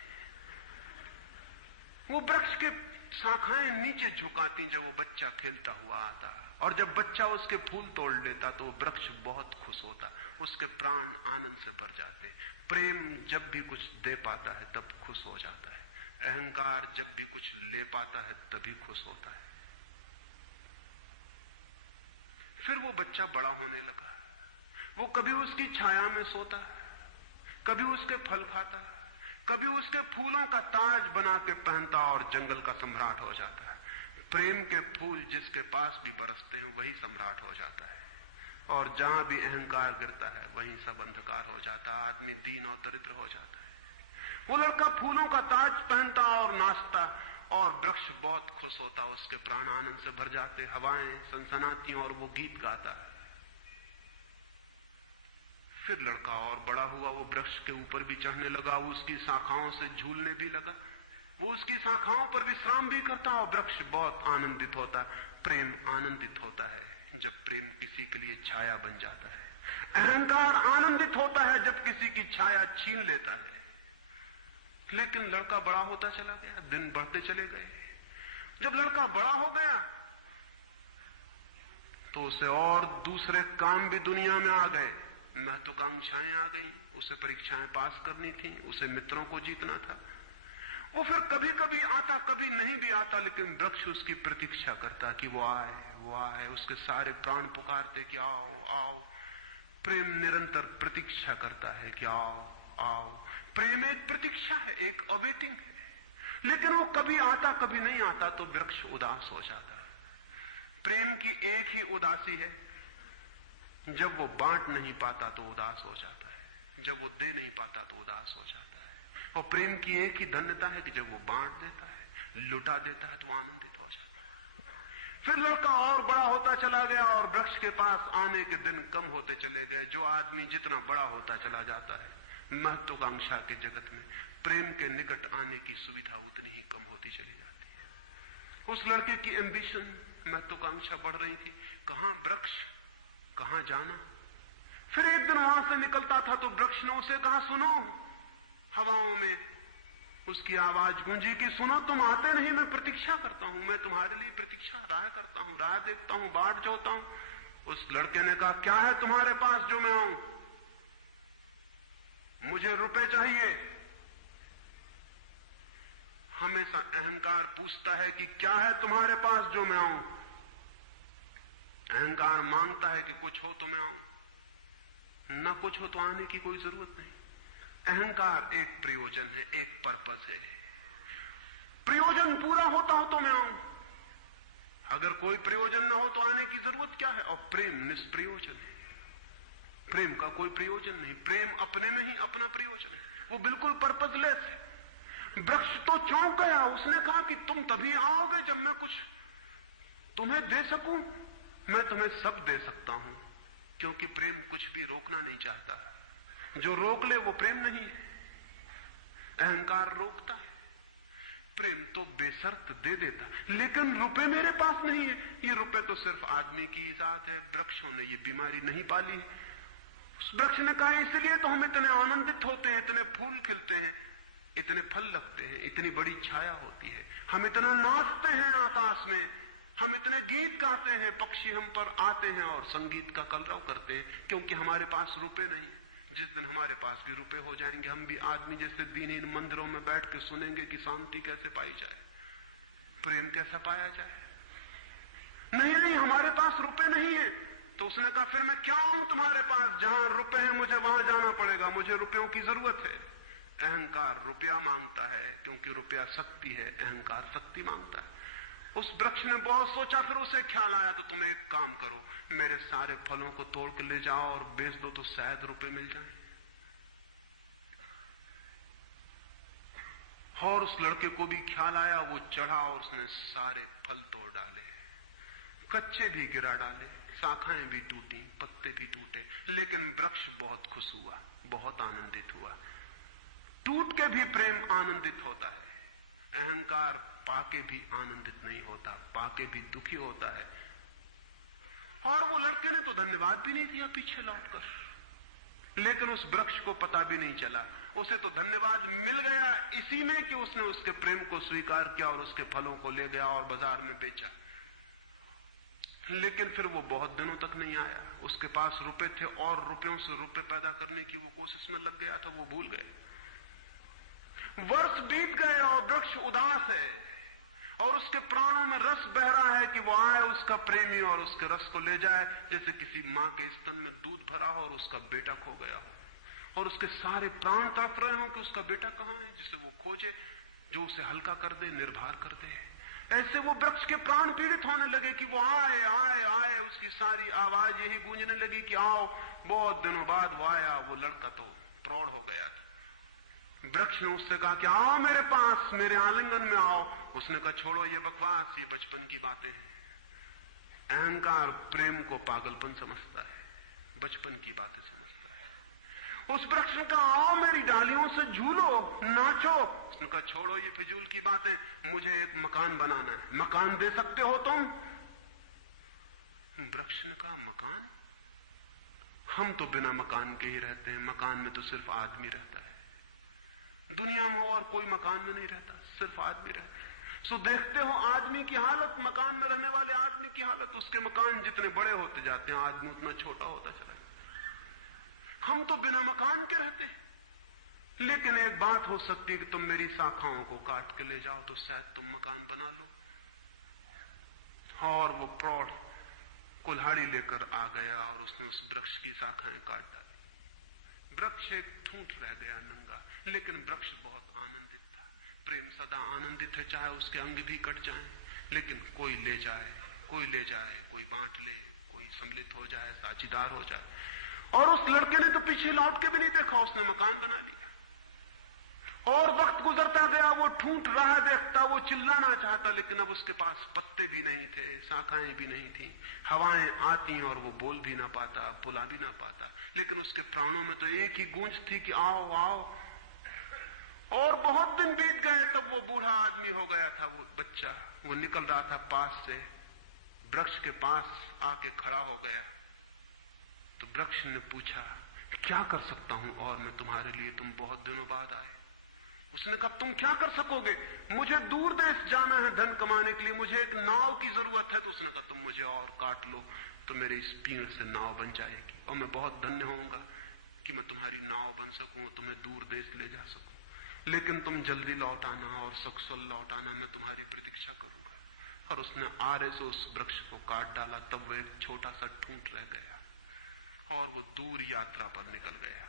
वो वृक्ष के शाखाएं नीचे झुकाती जब वो बच्चा खेलता हुआ आता, और जब बच्चा उसके फूल तोड़ लेता तो वृक्ष बहुत खुश होता, उसके प्राण आनंद से भर जाते। प्रेम जब भी कुछ दे पाता है तब खुश हो जाता है, अहंकार जब भी कुछ ले पाता है तभी खुश होता है। फिर वो बच्चा बड़ा होने लगा, वो कभी उसकी छाया में सोता, कभी उसके फल खाता, कभी उसके फूलों का ताज बना के पहनता और जंगल का सम्राट हो जाता है। प्रेम के फूल जिसके पास भी बरसते हैं वही सम्राट हो जाता है, और जहां भी अहंकार गिरता है वहीं सब अंधकार हो जाता है, आदमी दीन और दरिद्र हो जाता है। वो लड़का फूलों का ताज पहनता और नाचता, और वृक्ष बहुत खुश होता, उसके प्राण आनंद से भर जाते, हवाएं सनसनाती और वो गीत गाता है। फिर लड़का और बड़ा हुआ, वो वृक्ष के ऊपर भी चढ़ने लगा, वो उसकी शाखाओं से झूलने भी लगा, वो उसकी शाखाओं पर विश्राम भी करता, और वृक्ष बहुत आनंदित होता। प्रेम आनंदित होता है जब प्रेम किसी के लिए छाया बन जाता है। अहंकार आनंदित होता है जब किसी की छाया छीन लेता है। लेकिन लड़का बड़ा होता चला गया, दिन बढ़ते चले गए। जब लड़का बड़ा हो गया तो उसे और दूसरे काम भी दुनिया में आ गए, महत्वाकांक्षाएं आ गई, उसे परीक्षाएं पास करनी थी, उसे मित्रों को जीतना था। वो फिर कभी कभी आता, कभी नहीं भी आता, लेकिन वृक्ष उसकी प्रतीक्षा करता कि वो आए, वो आए। उसके सारे प्राण पुकारते कि आओ आओ। प्रेम निरंतर प्रतीक्षा करता है कि आओ आओ। प्रेम एक प्रतीक्षा है, एक अवेटिंग है। लेकिन वो कभी आता, कभी नहीं आता, तो वृक्ष उदास हो जाता है। प्रेम की एक ही उदासी है, जब वो बांट नहीं पाता तो उदास हो जाता है, जब वो दे नहीं पाता तो उदास हो जाता है। और प्रेम की एक ही धन्यता है कि जब वो बांट देता है, लुटा देता है, तो आनंदित हो जाता है। फिर लड़का और बड़ा होता चला गया, और वृक्ष के पास आने के दिन कम होते चले गए। जो आदमी जितना बड़ा होता चला जाता है, महत्वाकांक्षा के जगत में प्रेम के निकट आने की सुविधा उतनी ही कम होती चली जाती है। उस लड़के की एम्बिशन, महत्वाकांक्षा बढ़ रही थी, कहां वृक्ष, कहां जाना। फिर एक दिन वहां से निकलता था तो वृक्ष ने उसे कहा, सुनो। हवाओं में उसकी आवाज गूंजी कि सुनो, तुम आते नहीं, मैं प्रतीक्षा करता हूं, मैं तुम्हारे लिए प्रतीक्षा, राह करता हूं, राह देखता हूं, बाट जोता हूं। उस लड़के ने कहा, क्या है तुम्हारे पास जो मैं आऊं? मुझे रुपए चाहिए। हमेशा अहंकार पूछता है कि क्या है तुम्हारे पास जो मैं आऊं। अहंकार मांगता है कि कुछ हो तो मैं आऊं, ना कुछ हो तो आने की कोई जरूरत नहीं। अहंकार एक प्रयोजन है, एक पर्पस है। प्रयोजन पूरा होता हो तो मैं आऊं, अगर कोई प्रयोजन ना हो तो आने की जरूरत क्या है। और प्रेम निष्प्रयोजन है, प्रेम का कोई प्रयोजन नहीं। प्रेम अपने में ही अपना प्रयोजन है, वो बिल्कुल पर्पसलेस है। वृक्ष तो चौंक गया, उसने कहा कि तुम तभी आओगे जब मैं कुछ तुम्हें दे सकूं। मैं तुम्हें सब दे सकता हूं, क्योंकि प्रेम कुछ भी रोकना नहीं चाहता। जो रोक ले वो प्रेम नहीं है। अहंकार रोकता है, प्रेम तो बेशर्त दे देता। लेकिन रुपए मेरे पास नहीं है। ये रुपए तो सिर्फ आदमी की इजाद है, वृक्षों ने ये बीमारी नहीं पाली है। उस वृक्ष ने कहा, इसलिए तो हम इतने आनंदित होते हैं, इतने फूल खिलते हैं, इतने फल लगते हैं, इतनी बड़ी छाया होती है, हम इतना नाचते हैं आकाश में, हम इतने गीत गाते हैं, पक्षी हम पर आते हैं और संगीत का कलरव करते हैं, क्योंकि हमारे पास रुपए नहीं है। जिस दिन हमारे पास भी रुपए हो जाएंगे, हम भी आदमी जैसे दीनहीन मंदिरों में बैठ के सुनेंगे कि शांति कैसे पाई जाए, प्रेम कैसा पाया जाए। नहीं, हमारे पास रुपए नहीं है। तो उसने कहा फिर मैं क्या आऊं तुम्हारे पास, जहां रुपए हैं मुझे वहां जाना पड़ेगा, मुझे रुपयों की जरूरत है। अहंकार रुपया मांगता है क्योंकि रुपया शक्ति है, अहंकार शक्ति मांगता है। उस वृक्ष ने बहुत सोचा, फिर उसे ख्याल आया तो तुम एक काम करो, मेरे सारे फलों को तोड़ के ले जाओ और बेच दो तो शायद रुपए मिल जाएं। और उस लड़के को भी ख्याल आया, वो चढ़ा और उसने सारे फल तोड़ डाले, कच्चे भी गिरा डाले, शाखाएं भी टूटी, पत्ते भी टूटे, लेकिन वृक्ष बहुत खुश हुआ, बहुत आनंदित हुआ। टूट के भी प्रेम आनंदित होता है, अहंकार पाके भी आनंदित नहीं होता, पाके भी दुखी होता है। और वो लड़के ने तो धन्यवाद भी नहीं दिया पीछे लौटकर, लेकिन उस वृक्ष को पता भी नहीं चला, उसे तो धन्यवाद मिल गया इसी में कि उसने उसके प्रेम को स्वीकार किया और उसके फलों को ले गया और बाजार में बेचा। लेकिन फिर वो बहुत दिनों तक नहीं आया। उसके पास रुपए थे और रुपयों से रुपए पैदा करने की वो कोशिश में लग गया था, वो भूल गए। वर्ष बीत गए और वृक्ष उदास है और उसके प्राणों में रस बह रहा है कि वो आए उसका प्रेमी और उसके रस को ले जाए, जैसे किसी मां के स्तन में दूध भरा हो और उसका बेटा खो गया हो और उसके सारे प्राण तड़प रहे हो कि उसका बेटा कहां है, जिसे वो खोजे, जो उसे हल्का कर दे, निर्भर कर दे। ऐसे वो वृक्ष के प्राण पीड़ित होने लगे कि वो आए आए आए, उसकी सारी आवाज यही गूंजने लगी कि आओ। बहुत दिनों बाद वो आया, वो लड़का तो प्रौढ़ हो गया था। वृक्ष ने उससे कहा कि आओ मेरे पास, मेरे आलिंगन में आओ। उसने कहा छोड़ो ये बकवास, ये बचपन की बातें हैं। अहंकार प्रेम को पागलपन समझता है, बचपन की बातें समझता है। उस वृक्ष ने कहा आओ मेरी डालियों से झूलो, नाचो। उसने कहा छोड़ो ये फिजूल की बातें, मुझे एक मकान बनाना है, मकान दे सकते हो तुम? वृक्ष ने कहा मकान? हम तो बिना मकान के ही रहते हैं, मकान में तो सिर्फ आदमी रहता है। दुनिया में और कोई मकान में नहीं रहता, सिर्फ आदमी रहता है। सो देखते हो आदमी की हालत, मकान में रहने वाले आदमी की हालत। उसके मकान जितने बड़े होते जाते हैं, आदमी उतना छोटा होता चला जाता। हम तो बिना मकान के रहते हैं। लेकिन एक बात हो सकती है कि तुम मेरी शाखाओं को काट के ले जाओ तो शायद तुम मकान बना लो। और वो प्रौढ़ कुल्हाड़ी लेकर आ गया और उसने उस वृक्ष की शाखाएं काट डाली। वृक्ष एक ठूंठ रह गया नंगा, लेकिन वृक्ष बहुत आनंदित था। प्रेम सदा आनंदित है, चाहे उसके अंग भी कट जाएं, लेकिन कोई ले जाए, कोई ले जाए, कोई बांट ले, कोई सम्मिलित हो जाए, साझीदार हो जाए। और उस लड़के ने तो पीछे लौट के भी नहीं देखा, उसने मकान बना लिया। और वक्त गुजरता गया, वो ठूंठ रहा देखता, वो चिल्लाना चाहता, लेकिन अब उसके पास पत्ते भी नहीं थे, शाखाएं भी नहीं थी, हवाएं आती और वो बोल भी ना पाता, बुला भी ना पाता। लेकिन उसके प्राणों में तो एक ही गूंज थी कि आओ आओ। और बहुत दिन बीत गए, तब वो बूढ़ा आदमी हो गया था। वो बच्चा, वो निकल रहा था पास से, वृक्ष के पास आके खड़ा हो गया। तो वृक्ष ने पूछा क्या कर सकता हूं और मैं तुम्हारे लिए, तुम बहुत दिनों बाद आए। उसने कहा तुम क्या कर सकोगे, मुझे दूर देश जाना है धन कमाने के लिए, मुझे एक नाव की जरूरत है। तो उसने कहा तुम मुझे और काट लो तो मेरे इस पीड़ से नाव बन जाएगी और मैं बहुत धन्य होऊंगा कि मैं तुम्हारी नाव बन सकूं, तुम्हें दूर देश ले जा सकूं। लेकिन तुम जल्दी लौट आना और सकुशल लौट आना, मैं तुम्हारी प्रतीक्षा करूंगा। और उसने आरे से उस वृक्ष को काट डाला। तब वो एक छोटा सा ठूंठ रह गया और वो दूर यात्रा पर निकल गया।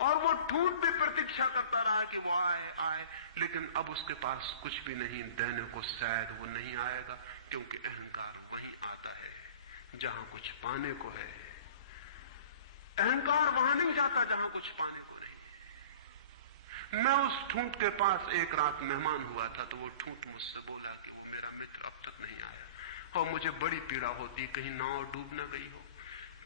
और वो ठूंठ भी प्रतीक्षा करता रहा कि वो आए आए, लेकिन अब उसके पास कुछ भी नहीं देने को, शायद वो नहीं आएगा, क्योंकि अहंकार वहीं आता है जहां कुछ पाने को है। अहंकार वहां नहीं जाता जहां कुछ पाने को नहीं। मैं उस ठूंठ के पास एक रात मेहमान हुआ था, तो वो ठूंठ मुझसे बोला कि वो मेरा मित्र अब तक नहीं आया और मुझे बड़ी पीड़ा होती, कहीं नाव डूब ना गई हो,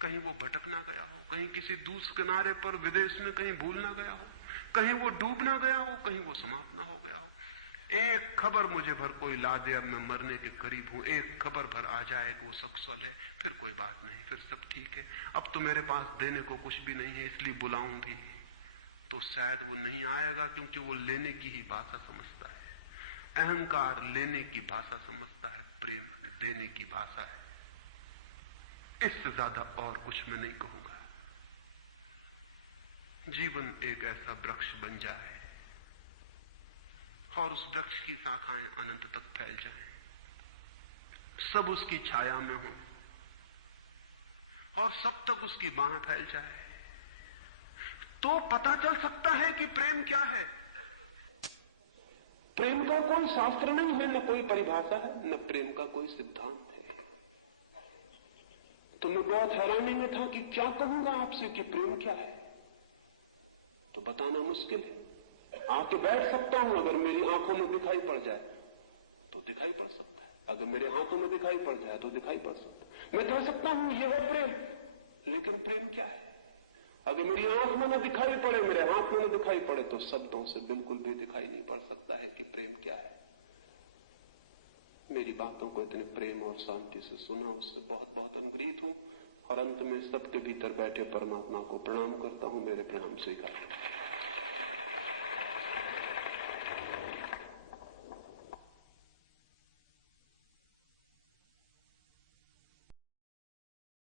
कहीं वो भटक ना गया हो, कहीं किसी दूसरे किनारे पर विदेश में कहीं भूल ना गया हो, कहीं वो डूब ना गया हो, कहीं वो समाप्त ना हो गया हो। एक खबर मुझे भर कोई ला दे, अब मैं मरने के करीब हूं, एक खबर भर आ जाए कि वो सकुशल है, फिर कोई बात नहीं, फिर सब ठीक है। अब तो मेरे पास देने को कुछ भी नहीं है, इसलिए बुलाऊं भी तो शायद वो नहीं आएगा, क्योंकि वो लेने की ही भाषा समझता है। अहंकार लेने की भाषा समझता है, प्रेम देने की भाषा है। इससे ज्यादा और कुछ मैं नहीं कहूंगा। जीवन एक ऐसा वृक्ष बन जाए और उस वृक्ष की शाखाएं अनंत तक फैल जाएं, सब उसकी छाया में हो और सब तक उसकी बाह फैल जाए, तो पता चल सकता है कि प्रेम क्या है। प्रेम का कोई शास्त्र नहीं है, न कोई परिभाषा है, न प्रेम का कोई सिद्धांत है। तो मैं बहुत हैरानी में था कि क्या कहूंगा आपसे कि प्रेम क्या है, तो बताना मुश्किल है। आके बैठ सकता हूं, अगर मेरी आंखों में दिखाई पड़ जाए तो दिखाई पड़ सकता है, अगर मेरे हाथों में दिखाई पड़ जाए तो दिखाई पड़ सकता है। मैं कह सकता हूं ये है प्रेम, लेकिन प्रेम क्या है? अगर मेरी आंख में न दिखाई पड़े, मेरे हाथ में न दिखाई पड़े, तो शब्दों से बिल्कुल भी दिखाई नहीं पड़ सकता है कि प्रेम क्या है। मेरी बातों को इतने प्रेम और शांति से सुना, उससे बहुत बहुत अनुग्रहित हूं और अंत में सबके भीतर बैठे परमात्मा को प्रणाम करता हूं। मेरे प्रणाम स्वीकार करें।